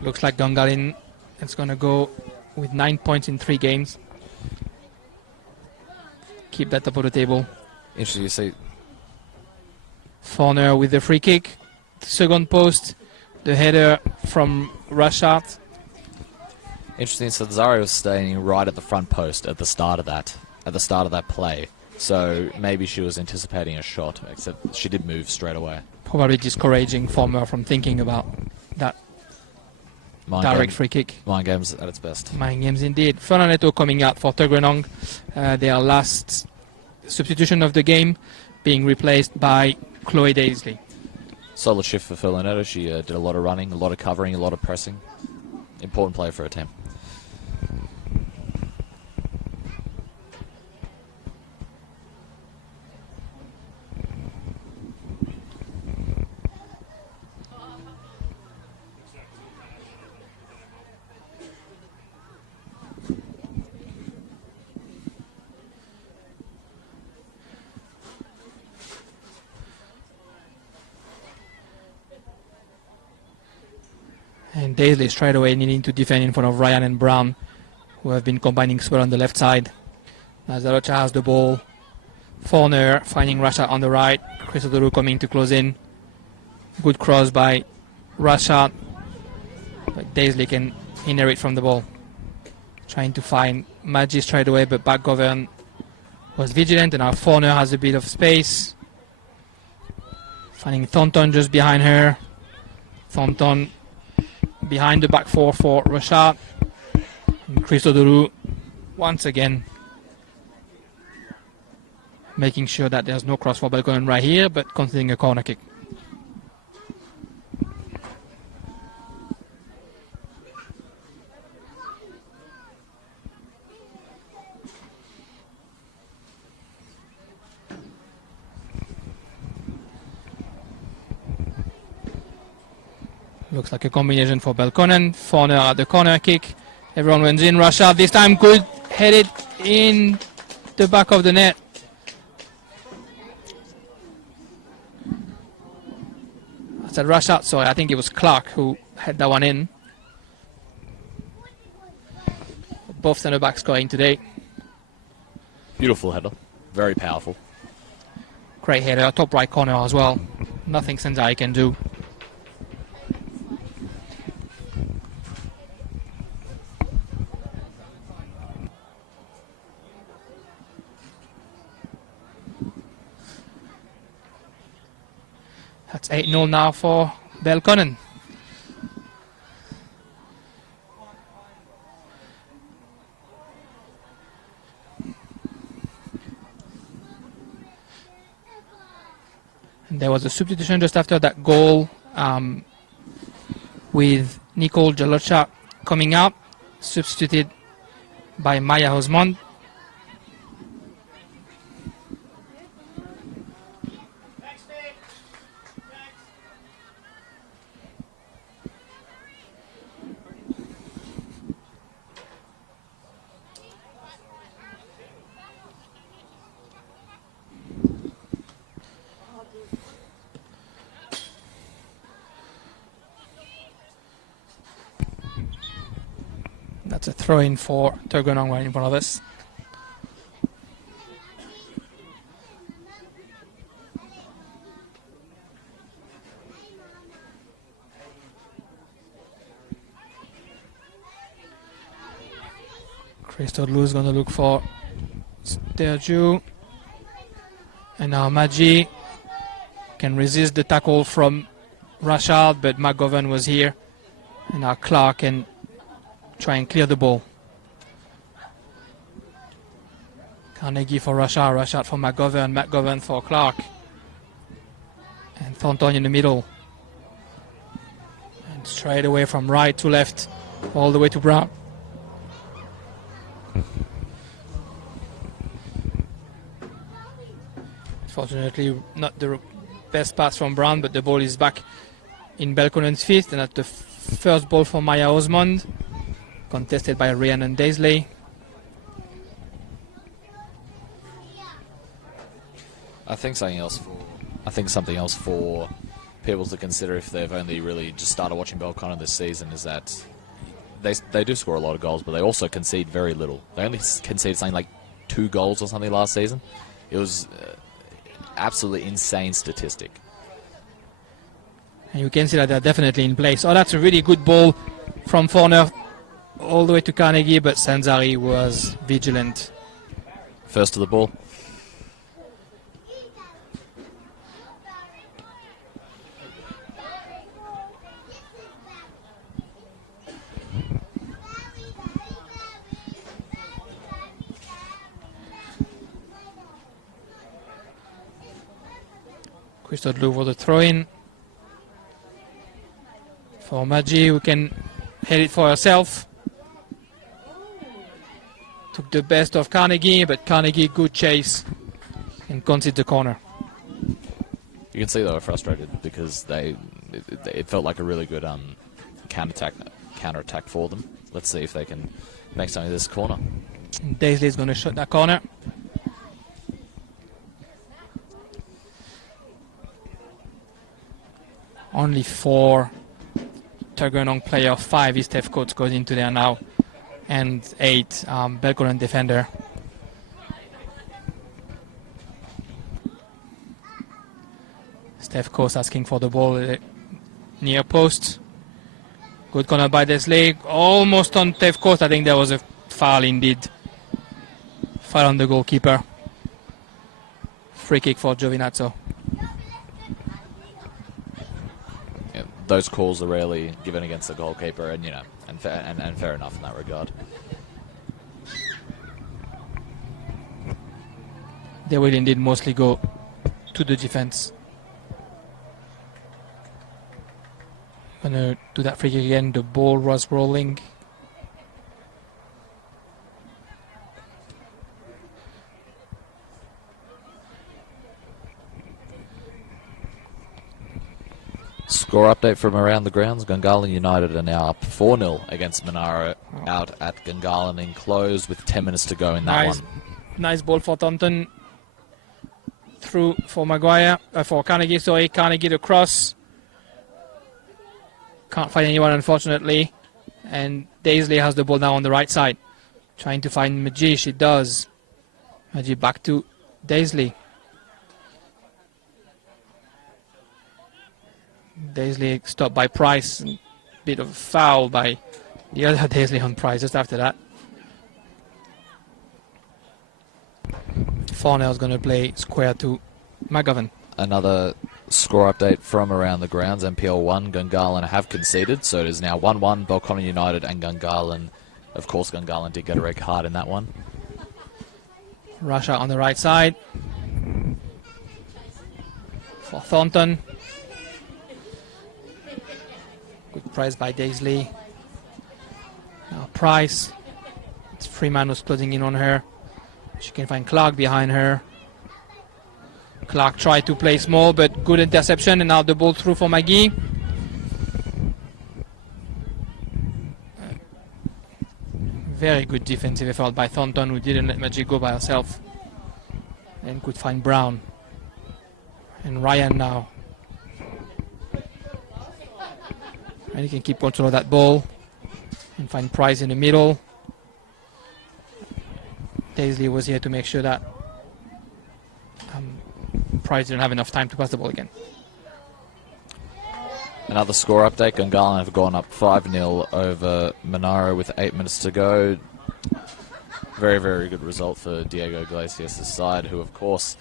Looks like Gungahlin is going to go with 9 points in 3 games. Keep that top of the table. Interesting to see. Forner with the free kick. Second post. The header from Rashad. Interesting. So Zari was staying right at the front post at the start of that play. So maybe she was anticipating a shot, except she did move straight away. Probably discouraging Forner from thinking about that direct free kick. Mind games at its best. Mind games indeed. Fernandetto coming out for Tuggeranong. Their last substitution of the game, being replaced by Chloe Daisley. Solid shift for Fernandetto. She did a lot of running, a lot of covering, a lot of pressing. Important play for her team. And Daisley straight away needing to defend in front of Ryan and Brown, who have been combining well on the left side. As Zalocha has the ball. Forner finding Rasha on the right. Christodoulou coming to close in. Good cross by Rasha. But Daisley can inherit from the ball. Trying to find Maggi straight away, but McGovern was vigilant, and now Forner has a bit of space. Finding Thornton just behind her. Thornton behind the back four for Rashad. And Christodoulou once again making sure that there's no cross for Belconnen right here, but considering a corner kick. Looks like a combination for Belconnen. Forner at the corner kick. Everyone went in. Rashad this time good. Headed in the back of the net. I said Rashad, sorry. I think it was Clark who had that one in. Both centre backs scoring today. Beautiful header. Very powerful. Great header. Top right corner as well. Nothing Senzai can do. That's 8-0 now for Belconnen. And there was a substitution just after that goal with Nicole Jalocha coming out, substituted by Maya Osmond. That's a throw-in for Tuggeranong right in front of us. Christodlu is going to look for Sterju. And now Maggi can resist the tackle from Rashard, but McGovern was here. And now Clark can try and clear the ball. Carnegie for Rashard, Rashard for McGovern, McGovern for Clark. And Thornton in the middle. And straight away from right to left, all the way to Brown. Fortunately, not the best pass from Brown, but the ball is back in Belconnen's fist, and at the first ball for Maya Osmond, contested by Rhiannon Daisley. I think something else for people to consider if they've only really just started watching Belconnen this season is that they do score a lot of goals, but they also concede very little. They only conceded something like 2 goals or something last season. It was absolutely insane statistic. And you can see that they're definitely in place. Oh, that's a really good ball from Forner all the way to Carnegie, but Sanzari was vigilant. First to the ball. Christodlu for the throw-in. For Maggi, who can head it for herself. Took the best of Carnegie, but Carnegie good chase and concede the corner. You can see they were frustrated because it felt like a really good counter-attack for them. Let's see if they can make something of this corner. Daisley is going to shut that corner. Only 4 Tuggeranong player, 5 East F coach goes into there now, and 8 Belconnen defender. Steph Coast asking for the ball near post. Good corner by Desley, almost on Steph Coast. I think there was a foul indeed. Foul on the goalkeeper. Free kick for Giovinazzo. Those calls are rarely given against the goalkeeper, and fair enough in that regard. They will indeed mostly go to the defense. Gonna do that free kick again. The ball was rolling. Score update from around the grounds. Gungahlin United are now up 4-0 against Monaro out at Gungahlin enclosed with 10 minutes to go in that one. Nice ball for Thornton. Through for Maguire, for Carnegie, sorry. Carnegie the cross. Can't find anyone, unfortunately. And Daisley has the ball now on the right side. Trying to find Maggi, she does. Maggi back to Daisley. Daisley stopped by Price. Bit of a foul by the other Daisley on Price just after that. Fornell's going to play square to McGovern. Another score update from around the grounds. NPL 1, Gungahlin have conceded, so it is now 1-1, Belconnen United and Gungahlin. Of course, Gungahlin did get a red card in that one. Russia on the right side. For Thornton. Good price by Daisley. Now Price. It's Freeman who's closing in on her. She can find Clark behind her. Clark tried to play small, but good interception, and now the ball through for Maggi. Very good defensive effort by Thornton, who didn't let Maggi go by herself. And could find Brown. And Ryan now. And he can keep control of that ball. And find Price in the middle. Daisley was here to make sure that Price didn't have enough time to pass the ball again. Another score update. Gungahlin have gone up 5-0 over Monaro with 8 minutes to go. Very, very good result for Diego Iglesias' side, who, of course,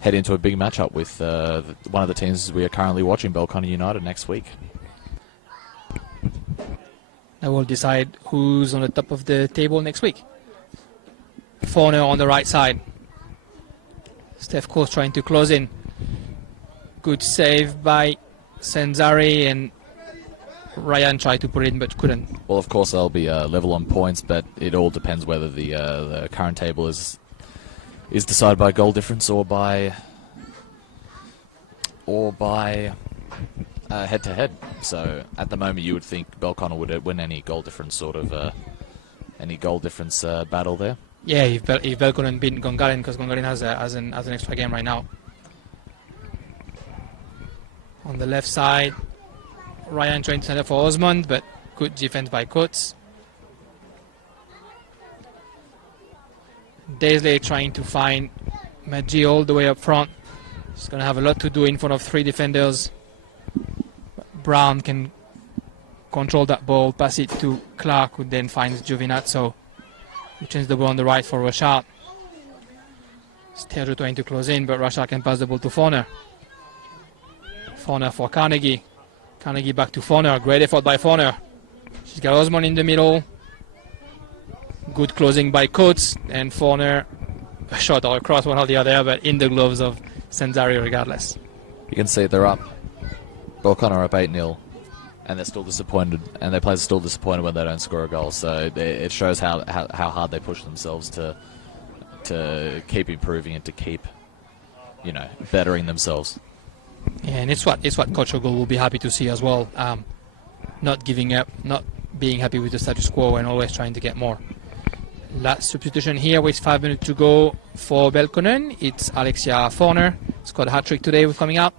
head into a big matchup with one of the teams we are currently watching, Belconnen United, next week. That will decide who's on the top of the table next week. Forner on the right side. Steph Course trying to close in. Good save by Senzari, and Ryan tried to put it in but couldn't. Well, of course, they'll be level on points, but it all depends whether the current table is decided by goal difference or by head-to-head. So at the moment, you would think Belconnen would win any goal difference battle there. Yeah, if Belconnen beat Gungahlin, because Gungahlin has an extra game right now. On the left side, Ryan trying to send it for Osmond, but good defense by Coates. Daisley trying to find Maggi all the way up front. He's going to have a lot to do in front of 3 defenders. Brown can control that ball, pass it to Clark, who then finds Giovinazzo, who changes the ball on the right for Rashad. Sterjo trying to close in, but Rashad can pass the ball to Forner. Forner for Carnegie. Carnegie back to Forner. Great effort by Forner. She's got Osmond in the middle. Good closing by Coates, and Forner a shot or across one or the other, but in the gloves of Senzari regardless. You can see they're up. Belconnen are up 8-0, and they're still disappointed, and their players are still disappointed when they don't score a goal. So it shows how hard they push themselves to keep improving and to keep, bettering themselves. Yeah, and it's what Coach Ogle will be happy to see as well. Not giving up, not being happy with the status quo, and always trying to get more. Last substitution here with 5 minutes to go for Belconnen. It's Alexia Forner. Scored a hat-trick today with coming up.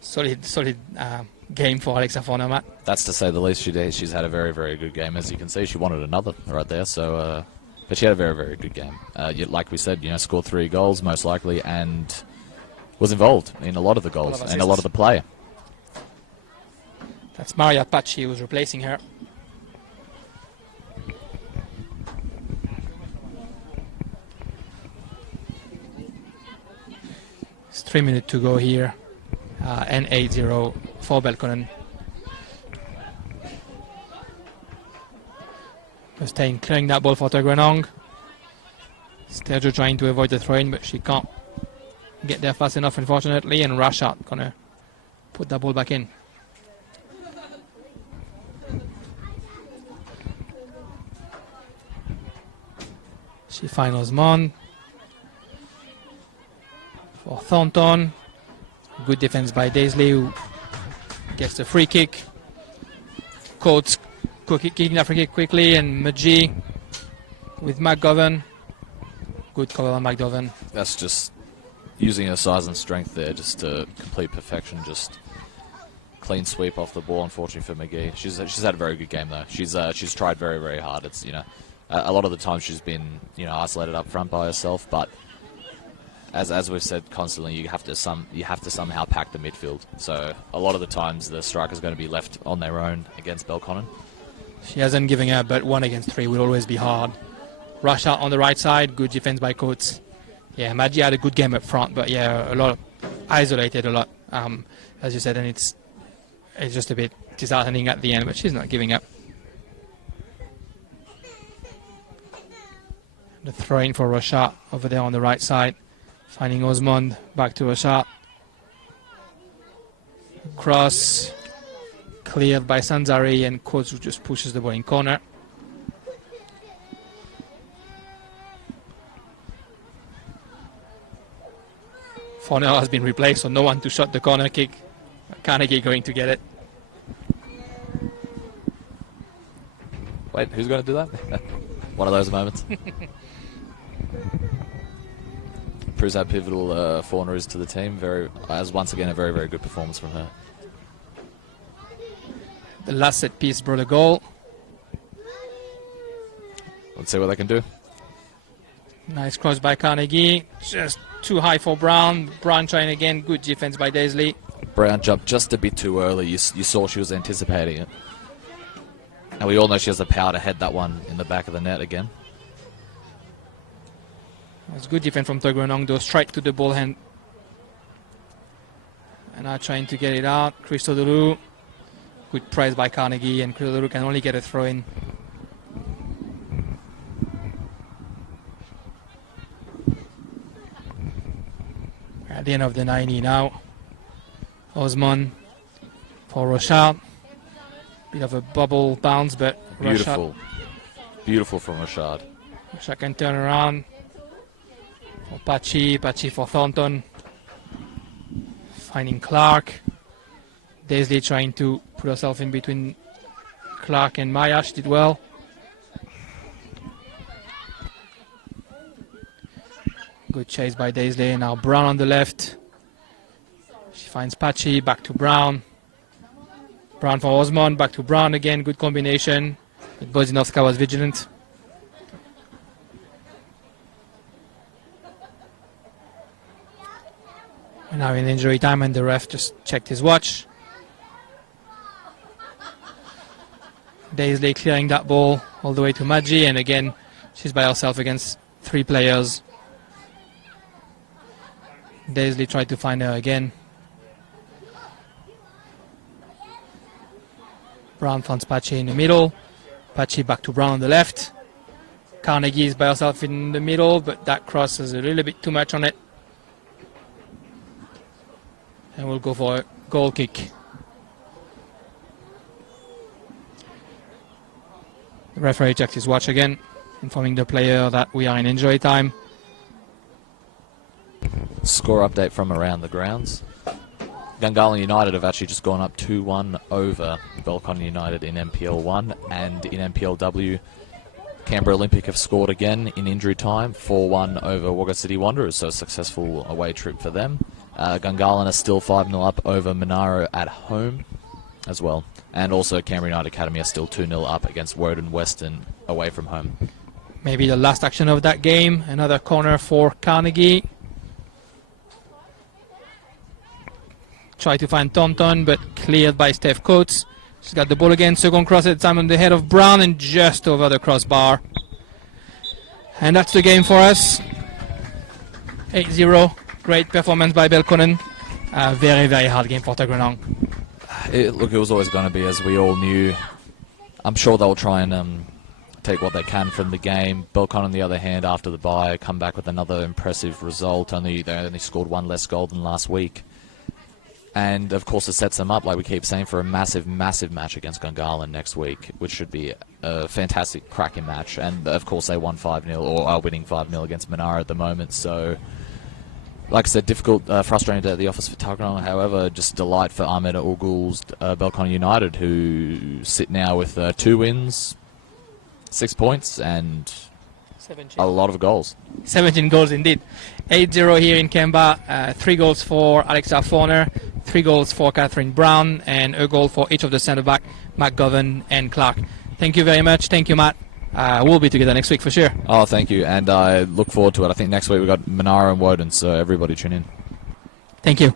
Solid game for Alexia Forner, Matt. That's to say the least. She's had a very, very good game. As you can see, she wanted another right there. So, but she had a very, very good game. Like we said, scored 3 goals most likely, and was involved in a lot of the goals and a lot of the play. That's Maria Paci who's replacing her. It's 3 minutes to go here, and 8-0 for Belconnen. Mustaine clearing that ball for Tuggeranong. Sterjo trying to avoid the throw-in, but she can't get there fast enough, unfortunately, and Rashad gonna put that ball back in. She finds Osmond for Thornton. Good defense by Daisley, who gets the free kick. Coates kicking that free kick quickly, and Maggi with McGovern. Good cover on McGovern. That's just using her size and strength there, just to complete perfection. Just clean sweep off the ball. Unfortunately for McGee, she's had a very good game though. She's tried very, very hard. It's a lot of the time she's been isolated up front by herself, but as we've said constantly, you have to somehow pack the midfield. So a lot of the times the striker's going to be left on their own against Belconnen. She hasn't given up, but 1 against 3 will always be hard. Rush out on the right side, good defense by Coates. Yeah, Maggi had a good game up front, but yeah, a lot isolated a lot, as you said, and it's just a bit disheartening at the end, but she's not giving up. The throw-in for Rashad over there on the right side, finding Osmond, back to Rashad. Cross cleared by Sanzari, and Coates just pushes the ball in corner. Forner has been replaced, so no one to shot the corner kick. Carnegie going to get it. Wait, who's going to do that? One of those moments. Proves how pivotal Forner is to the team. Once again, a very, very good performance from her. The last set piece brought a goal. let's see what they can do. Nice cross by Carnegie. Just too high for Brown. Brown trying again. Good defense by Daisley. Brown jumped just a bit too early. You saw she was anticipating it. And we all know she has the power to head that one in the back of the net again. It's good defense from Tuggeranong, though, straight to the ball hand. And now trying to get it out. Christodoulou. Good press by Carnegie, and Christodoulou can only get a throw in. At the end of the 90 now. Osman for Rochard. Bit of a bubble bounce, but Beautiful. Beautiful from Rochard. Rochard can turn around. For Pachi for Thornton. Finding Clark. Daisley trying to put herself in between Clark and Maya. She did well. Good chase by Daisley. Now Brown on the left. She finds Pachi. Back to Brown. Brown for Osman. Back to Brown again. Good combination. But Bozinovska was vigilant. We're now in injury time, and the ref just checked his watch. Daisley clearing that ball all the way to Maggi, and again, she's by herself against 3 players. Daisley tried to find her again. Brown finds Pachi in the middle. Pachi back to Brown on the left. Carnegie is by herself in the middle, but that cross has a little bit too much on it. And we'll go for a goal kick. The referee checked his watch again, informing the player that we are in injury time. Score update from around the grounds. Gungahlin United have actually just gone up 2-1 over Belconnen United in NPL 1, and in NPLW, Canberra Olympic have scored again in injury time, 4-1 over Wagga City Wanderers, so a successful away trip for them. Gungahlin are still 5-0 up over Monaro at home as well. And also Canberra United Academy are still 2-0 up against Woden Western away from home. Maybe the last action of that game. Another corner for Carnegie. Try to find Thornton, but cleared by Steph Coates. She's got the ball again. Second cross at the time on the head of Brown and just over the crossbar. And that's the game for us. 8-0. Great performance by Belconnen. Very, very hard game for Tuggeranong. Look, it was always going to be, as we all knew. I'm sure they'll try and take what they can from the game. Belconnen, on the other hand, after the bye, come back with another impressive result. They only scored 1 less goal than last week. And, of course, it sets them up, like we keep saying, for a massive, massive match against Gungahlin next week, which should be a fantastic, cracking match. And, of course, they won 5-0, or are winning 5-0 against Monaro at the moment. So, like I said, difficult, frustrating day at the office for Tuggeranong. However, just delight for Ahmed Ulgul's Belconnen United, who sit now with 2 wins, 6 points, and 17. a lot of goals. 17 goals indeed. 8-0 here in Canberra. 3 goals for Alexa Forner, 3 goals for Catherine Brown, and a goal for each of the centre-back, McGovern and Clark. Thank you very much. Thank you, Matt. We'll be together next week for sure. Oh, thank you. And I look forward to it. I think next week we've got Monaro and Woden, so everybody tune in. Thank you.